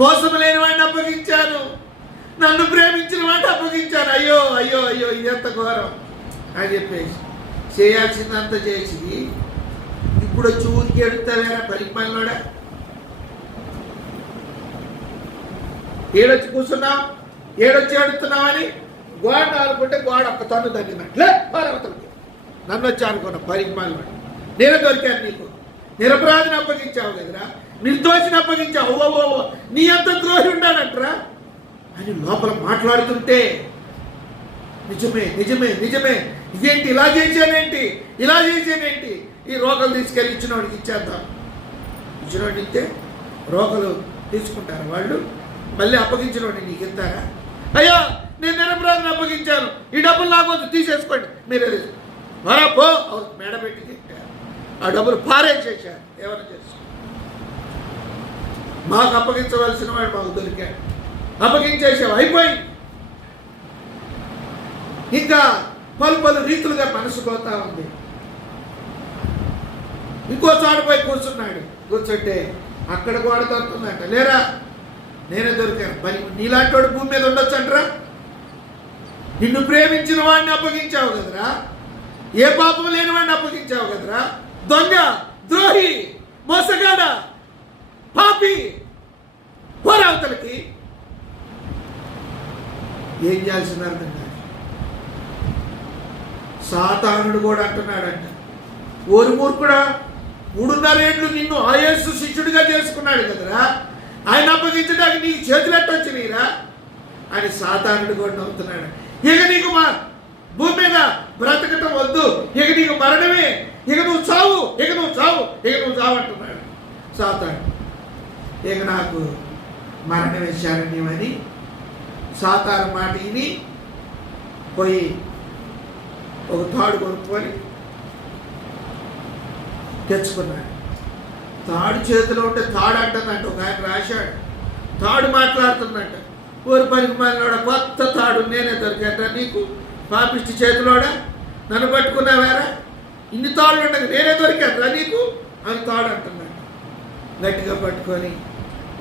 మోసము లేని వాడిని అప్పగించాను, నన్ను ప్రేమించిన వాడిని అప్పగించాను, అయ్యో అయ్యో అయ్యో ఇది ఎంత ఘోరం అని చెప్పేసి చేయాల్సిందంతా చేసి ఇప్పుడు వచ్చి ఊరికి ఎడుతారా పరిపాలనోడా? ఏడొచ్చి కూర్చున్నావు, ఏడొచ్చి ఎడుతున్నావని గోడ ఆడుకుంటే గోడ ఒక్క తన్ను తగ్గినట్లే భారవతలకి నన్ను వచ్చి అనుకున్నా పరిపాలనోడు. నేను దొరికాను నీకు, నిరపరాధిని అప్పగించావు కదరా, నిర్దోషిని అప్పగించావు, ఓ నీ అంత ద్రోహి ఉండాలంటరా అని లోపల మాట్లాడుతుంటే నిజమే నిజమే నిజమే, ఇదేంటి ఇలా చేశానేంటి, ఈ రోకలు తీసుకెళ్ళి ఇచ్చినోడికి ఇచ్చేద్దాం. ఇచ్చినోడికి ఇస్తే రోకలు తీసుకుంటారు వాళ్ళు, మళ్ళీ అప్పగించినోడిని నీకు ఇస్తారా? అయ్యా, నేను నిరపరాధిని అప్పగించాను, ఈ డబ్బులు నాకు తీసేసుకోండి మీరే మరపో మేడ పెట్టి తిట్టారు, ఆ డబ్బులు పారేసేసారు. ఎవరు చేశారు? మాకు అప్పగించవలసిన వాడు మాకు దొరికాడు, అప్పగించేసావు, అయిపోయింది. ఇంకా పలు రీతులుగా మనసు పోతా ఉంది. ఇంకో చాటుపై కూర్చున్నాడు, కూర్చుంటే అక్కడ గోడ దొరుకుతుందంట. లేరా, నేనే దొరికాను. మరి నీలాంటి వాడు భూమి మీద ఉండొచ్చు అంటరా? నిన్ను ప్రేమించిన వాడిని అప్పగించావు కదరా, ఏ పాపం లేని వాడిని అప్పగించావు కదరా, దొంగ, ద్రోహి, మోసగాడ, పాపి, పోరావతలకి ఏం చేయాల్సిన అర్థం కాదు. సాతానుడు కూడా అంటున్నాడంట, ఓరి మూర్ఖుడా, 3.5 ఏళ్ళు నిన్ను ఆ యేసు శిష్యుడిగా చేసుకున్నాడు కదరా, ఆయన అప్పగించడానికి నీ చేతులు ఎట్టొచ్చినాయిరా అని సాతానుడు కూడా నవ్వుతున్నాడు. ఇక నీకు మా భూమి మీద బ్రతకటం వద్దు, ఇక నీకు మరణమే, ఇక నువ్వు చావు, ఇక నువ్వు చావు, ఇక నువ్వు చావు అంటున్నాడు సాతాను. ఇక నాకు మరణమే శరణ్యమని సాతాను మాట విని పోయి ఒక తాడు కొనుక్కొని తెచ్చుకున్నాడు. తాడు చేతిలో ఉంటే తాడు అంటుందంట. ఒక ఆయన రాశాడు, తాడు మాట్లాడుతుందంట. ఊరి పనికి మాలినోడ, కొత్త తాడు నేనే దొరికాట నీకు, పాపిష్టి చేతిలోడా, నన్ను పట్టుకున్నావారా, ఇన్ని తాళ్ళు ఉండగా నేనే దొరికారా నీకు అని తాడు అంటున్నాడు. గట్టిగా పట్టుకొని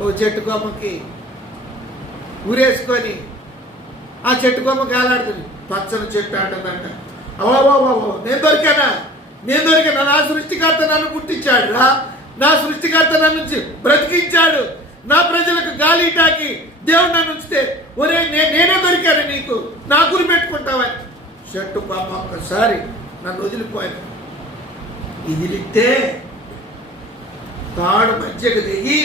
ఓ చెట్టు కొమ్మకి ఊరేసుకొని ఆ చెట్టు కొమ్మకి వేలాడుతుంది. పచ్చని చెట్టు అంటుందంట. అవో నేను దొరికానా, నా సృష్టికర్త నన్ను పుట్టించాడు రా, నా సృష్టికర్త నన్ను బ్రతికించాడు, నా ప్రజలకు గాలి టాకి దేవుడు నన్ను ఉంచితే ఒరే నేనే దొరికాను నీకు, నా గురి పెట్టుకుంటావని చెట్టు పాప ఒక్కసారి నన్ను వదిలిపోయాను. ఇదిలిస్తే తాడు మధ్యకు దిగి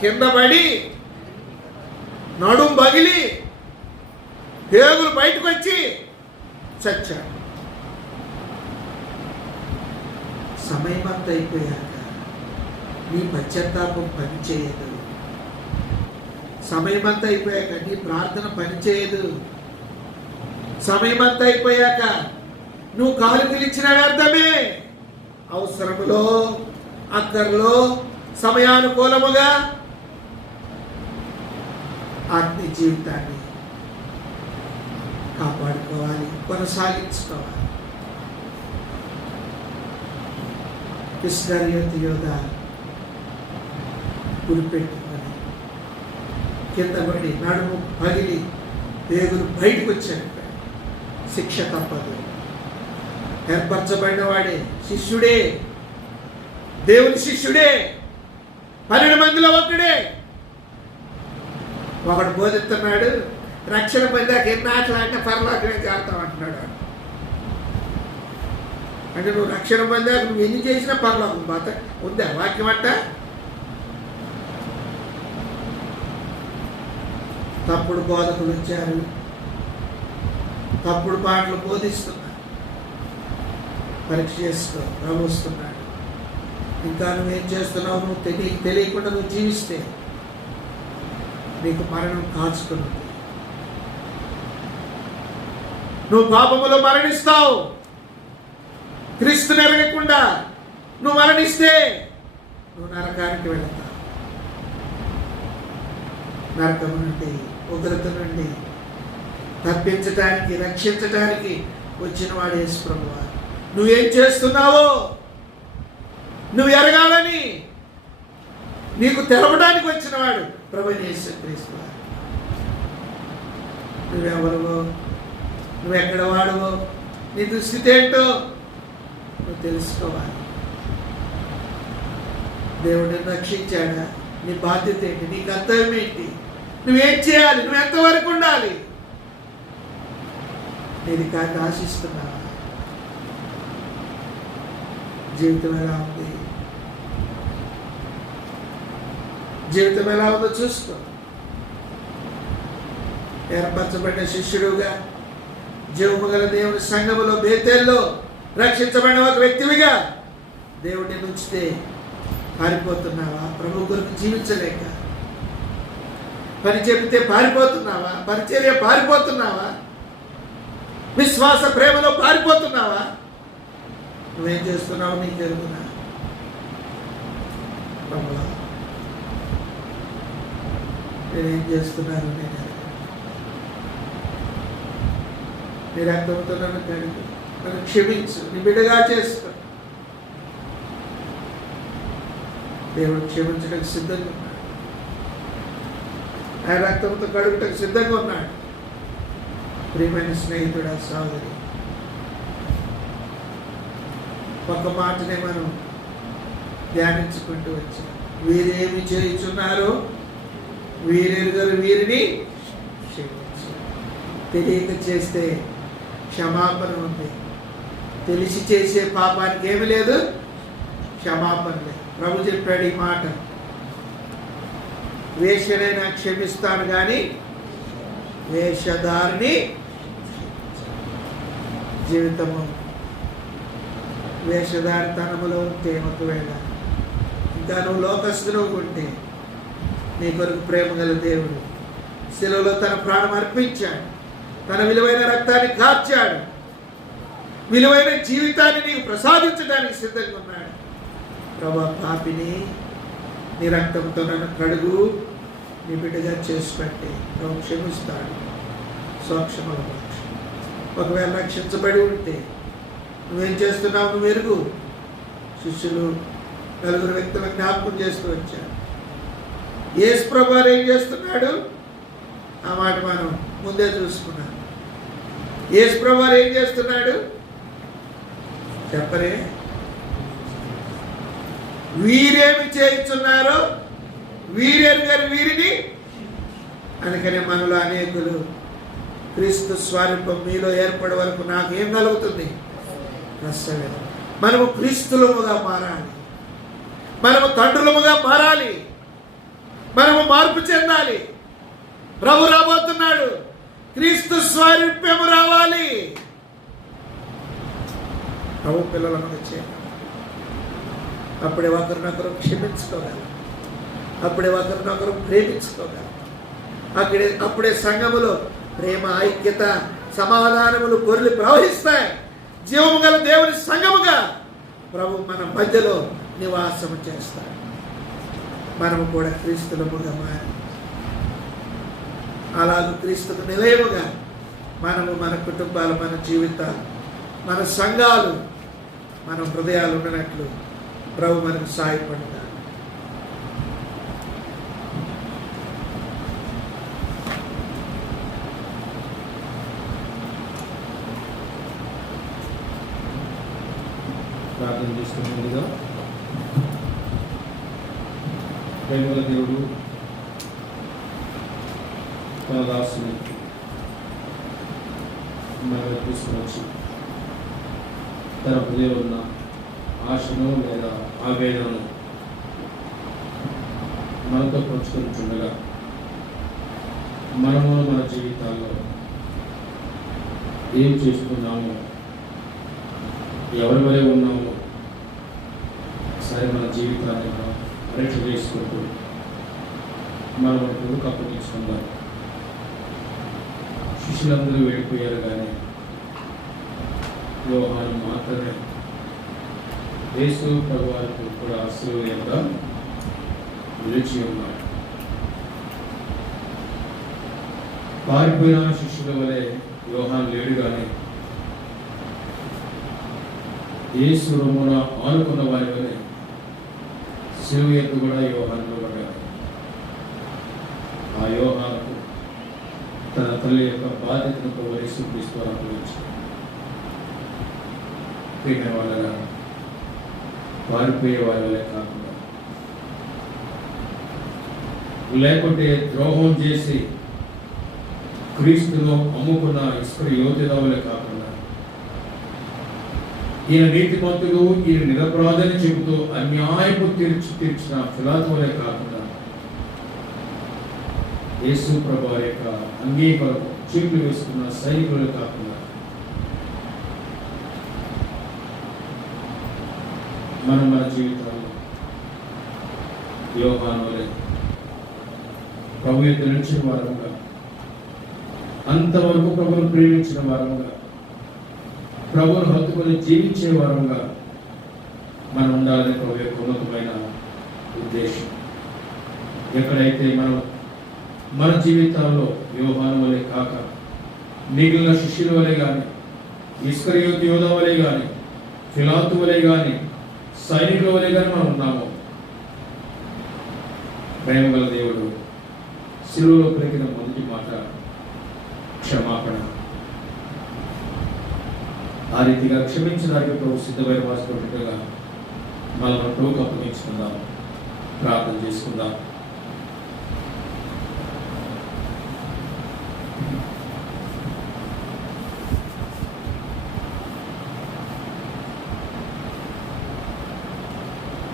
కింద పడి నడుం పగిలి పేగులు బయటకు వచ్చి చచ్చాడు. సమయం అంతా అయిపోయాక నీ పశ్చాత్తాపం పనిచేయదు, సమయం అంతా అయిపోయాక నీ ప్రార్థన పనిచేయదు, సమయం అంతా అయిపోయాక నువ్వు కాలుకిలిచ్చిన వ్యర్థమే. అవసరములో అక్కర్లో సమయానుకూలముగా ఆత్మీయ జీవితాన్ని కాపాడుకోవాలి, కొనసాగించుకోవాలి. ఇస్కరియోతు యోధ గురిపెట్టుకొని కింద పడి నడుము పగిలి పేగులు బయటకు వచ్చాడు. శిక్ష తప్పదు. ఏర్పరచబడిన వాడే, శిష్యుడే, దేవుని శిష్యుడే, 12 మందిలో ఒకడే. ఒకడు బోధిస్తున్నాడు, రక్షణ పొందాక ఎన్ని ఆటలు అంటే పరలోకమే చేస్తాం అంటున్నాడు. అంటే నువ్వు రక్షణ పొందాక నువ్వు ఎన్ని చేసినా పరలోకం పోత ఉందా వాక్యం అంట? తప్పుడు బోధకులు వచ్చారు, తప్పుడు పాటలు బోధిస్తున్నారు. పరీక్ష చేసుకో, నవ్వుస్తున్నాడు. ఇంకా నువ్వేం చేస్తున్నావు, నువ్వు తెలియకుండా నువ్వు జీవిస్తే నీకు మరణం కాచుకున్నది. నువ్వు పాపములో మరణిస్తావు. క్రీస్తుని ఎరగకుండా నువ్వు మరణిస్తే నువ్వు నరకానికి వెళతావు. నరకం నుండి, ఉగ్రత నుండి తప్పించటానికి, రక్షించటానికి వచ్చిన వాడు యేసు ప్రభువు. నువ్వేం చేస్తున్నావో నువ్వు ఎరగాలని నీకు తెలవడానికి వచ్చిన వాడు ప్రభువైన యేసు క్రీస్తు. నువ్వెవరువో, నువ్వెక్కడ వాడువో, నీ దుస్థితి ఏంటో నువ్వు తెలుసుకోవాలి. దేవుడిని రక్షించాడా, నీ బాధ్యత ఏంటి, నీ కర్తవ్యం ఏంటి, నువ్వేం చేయాలి, నువ్వు ఎంతవరకు ఉండాలి, నేను కాదు ఆశిస్తున్నావా? జీవితం ఎలా ఉంది, జీవితం ఎలా ఉందో చూసుకో. ఏర్పరచబడిన శిష్యుడుగా, జీవము గల దేవుని సంఘములో బేతేల్లో రక్షించబడిన ఒక వ్యక్తివిగా దేవుడిని ఉంచితే పారిపోతున్నావా? ప్రభు కొరకు జీవించలేక పని చెబితే పారిపోతున్నావా? పరిచర్య పారిపోతున్నావా? విశ్వాస ప్రేమలో పారిపోతున్నావా? నువ్వేం చేస్తున్నావు నీకు తెలుగునా? ప్రభువా, నేనేం చేస్తున్నాను, నీ రక్తంతో నన్ను కడుగు, నన్ను క్షమించు, నీ బిడ్డగా చేసుకో. దేవుడు క్షమించడానికి సిద్ధంగా ఉన్నాడు. ఆయన రక్తంతో కడుగుటకు సిద్ధంగా ఉన్నాడు. ప్రియమైన స్నేహితుడా, సోదరి, ఒక మాటనే మనం ధ్యానించుకుంటూ వచ్చాం. వీరేమి చేయుచున్నారో వీరెరుగరు వీరిని క్షమించు. తెలియక చేస్తే క్షమాపణ ఉంది, తెలిసి చేసే పాపానికి ఏమి లేదు, క్షమాపణ లేదు. ప్రభు చెప్పాడు ఈ మాట, వేషనైనా క్షమిస్తాను కానీ వేషధారిని జీవితము వేషధారితనములో ఉంటే ఒకవేళ ఇంకా నువ్వు లోకస్తులు ఉంటే నీ కొరకు ప్రేమ గల దేవుడు శిలువలో తన ప్రాణం అర్పించాడు, తన విలువైన రక్తాన్ని కార్చాడు, విలువైన జీవితాన్ని నీకు ప్రసాదించడానికి సిద్ధంగా ఉన్నాడు. ప్రభా, పాపిని నీ రక్తంతో నన్ను కడుగు, నీ బిడ్డగా చేసి పెట్టి ప్రభు క్షమిస్తాడు. సూక్ష్మల పక్ష ఒకవేళ రక్షించబడి ఉంటే నువ్వేం చేస్తున్నావు నువ్వు ఎరుగు. శిష్యులు 4 వ్యక్తులను జ్ఞాపకం చేస్తూ వచ్చారు. యేసు ప్రభువు ఏం చేస్తున్నాడు, ఆ మాట మనం ముందే చూసుకున్నాం. యేసు ప్రభువు ఏం చేస్తున్నాడు చెప్పరే, వీరేమి చేయుచున్నారో వీరేరు గారు వీరిని. అందుకనే మనలో అనేకులు క్రీస్తు స్వరూపం మీలో ఏర్పడే వరకు నాకు ఏం కలుగుతుంది, రసవేద. మనము క్రీస్తులముగా మారాలి, మనము తండ్రులముగా మారాలి, మనము మార్పు చెందాలి. ప్రభు రాబోతున్నాడు, క్రీస్తు స్వరూప్యము రావాలి. ప్రభు పిల్లలను చేయాలి. అప్పుడే ఒకరినొకరు క్షమించుకోగలరు, అప్పుడే ఒకరినొకరు ప్రేమించుకోగలరు. అప్పుడే సంఘములో ప్రేమ, ఐక్యత, సమాధానములు పొర్లి ప్రవహిస్తాయి. జీవము గల దేవుని సంఘముగా ప్రభు మన మధ్యలో నివాసము చేస్తాడు. మనము కూడా క్రీస్తులముగా మారి అలాగే క్రీస్తుకు నిలయముగా మనము మన కుటుంబాలు, మన జీవితాలు, మన సంఘాలు, మన హృదయాలు ఉన్నట్లు ప్రభు మనకు సహాయపడతాడు. ప్రార్థన చేస్తున్నదిగా ప్రేమగల దేవుడు తన దాసుని మనకు తీసుకుని వచ్చి తన హృదయంలో ఉన్న ఆశను లేదా ఆవేదనను మనతో పంచుకుంటుండగా మనము మన జీవితాల్లో ఏం చేస్తున్నామో, ఎవరి వలె ఉన్నామో సరే మన జీవితాన్ని మనం పరీక్ష చేసుకుంటూ మనం కొడుకు అప్పగించుకుందాం. శిష్యులందరూ వెళ్ళిపోయారు కానీ యోహాను మాత్రమే యేసు ప్రభువారికి కూడా అసలు ఎంత నిలిచి ఉన్నాడు. పారిపోయిన శిష్యుల వలె యోహాను లేడు కానీ యేసు రొమ్మున ఆనుకున్న వారి వలె శిలువ ఎత్తు కూడా యోహానులో పడ్డారు. ఆ యోహానుకు తన తల్లి యొక్క బాధ్యతను యేసు క్రీస్తు అప్పగించారు. ప్రియమైన వాళ్ళగా పారిపోయే వారి వలె కాకుండా, లేకుంటే ద్రోహం చేసి క్రీస్తును అమ్ముకున్న ఇస్కరియోతు వలె కాకుండా, ఈయన నీతిమంతుడు, ఈయన నిరపరాధని చెబుతూ అన్యాయపు తీర్చిన పిలాతు వలె కాకుండా, యేసు ప్రభువు యొక్క అంగీకారం చీట్లు వేసుకున్న సైనికులు కాకుండా, మనం మన జీవితాల్లో యోహాను వలె ప్రభు యొక్క నిలిచిన వారంగా, అంతవరకు ప్రభువును ప్రేమించిన వారంగా, ప్రభువును హత్తుకొని జీవించే వారంగా మనం ఉండాలని ప్రభు యొక్క ఉన్నతమైన ఉద్దేశం. ఎక్కడైతే మనం మన జీవితాల్లో యోహాను వలె కాక మిగిలిన శిష్యుల వలె కానీ, ఇస్కరియోతు యోధ వలె కానీ, పిలాతు వలె కానీ, సైనికుల వలె కానీ మనం ఉన్నాము, ప్రేమగల దేవుడు శిలువలో పలికిన మొదటి మాట క్షమాపణ. ఆ రీతిగా క్షమించడానికి ప్రభు సిద్ధమైన వాసుగా మనం ప్రభుకు అప్పగించుకుందాం, ప్రార్థన చేసుకుందాం.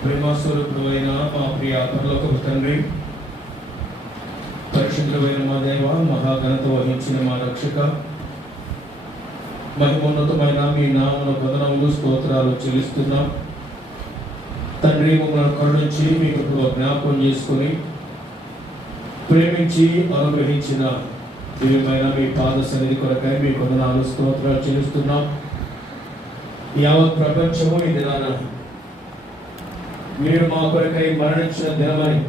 ప్రేమస్వరూపుడు అయిన మా ప్రియ పరలోకపు తండ్రి, పరిశుద్ధమైన మా దేవ, మహాఘనత వహించిన మా రక్షక, మహిమోన్నతమైన మీ నామమున వందనములు స్తోత్రాలు చెల్లిస్తున్నాం తండ్రి. మమ్మల్ని కరుణించి మీ కృపలో జ్ఞాపకం చేసుకుని ప్రేమించి అనుగ్రహించిన దివ్యమైన మీ పాద సన్నిధి కొరకై మీ వందనాలు స్తోత్రాలు చెల్లిస్తున్నాం. యావత్ ప్రపంచము ఈ దినాన మీరు మా కొరకై మరణించిన దినమని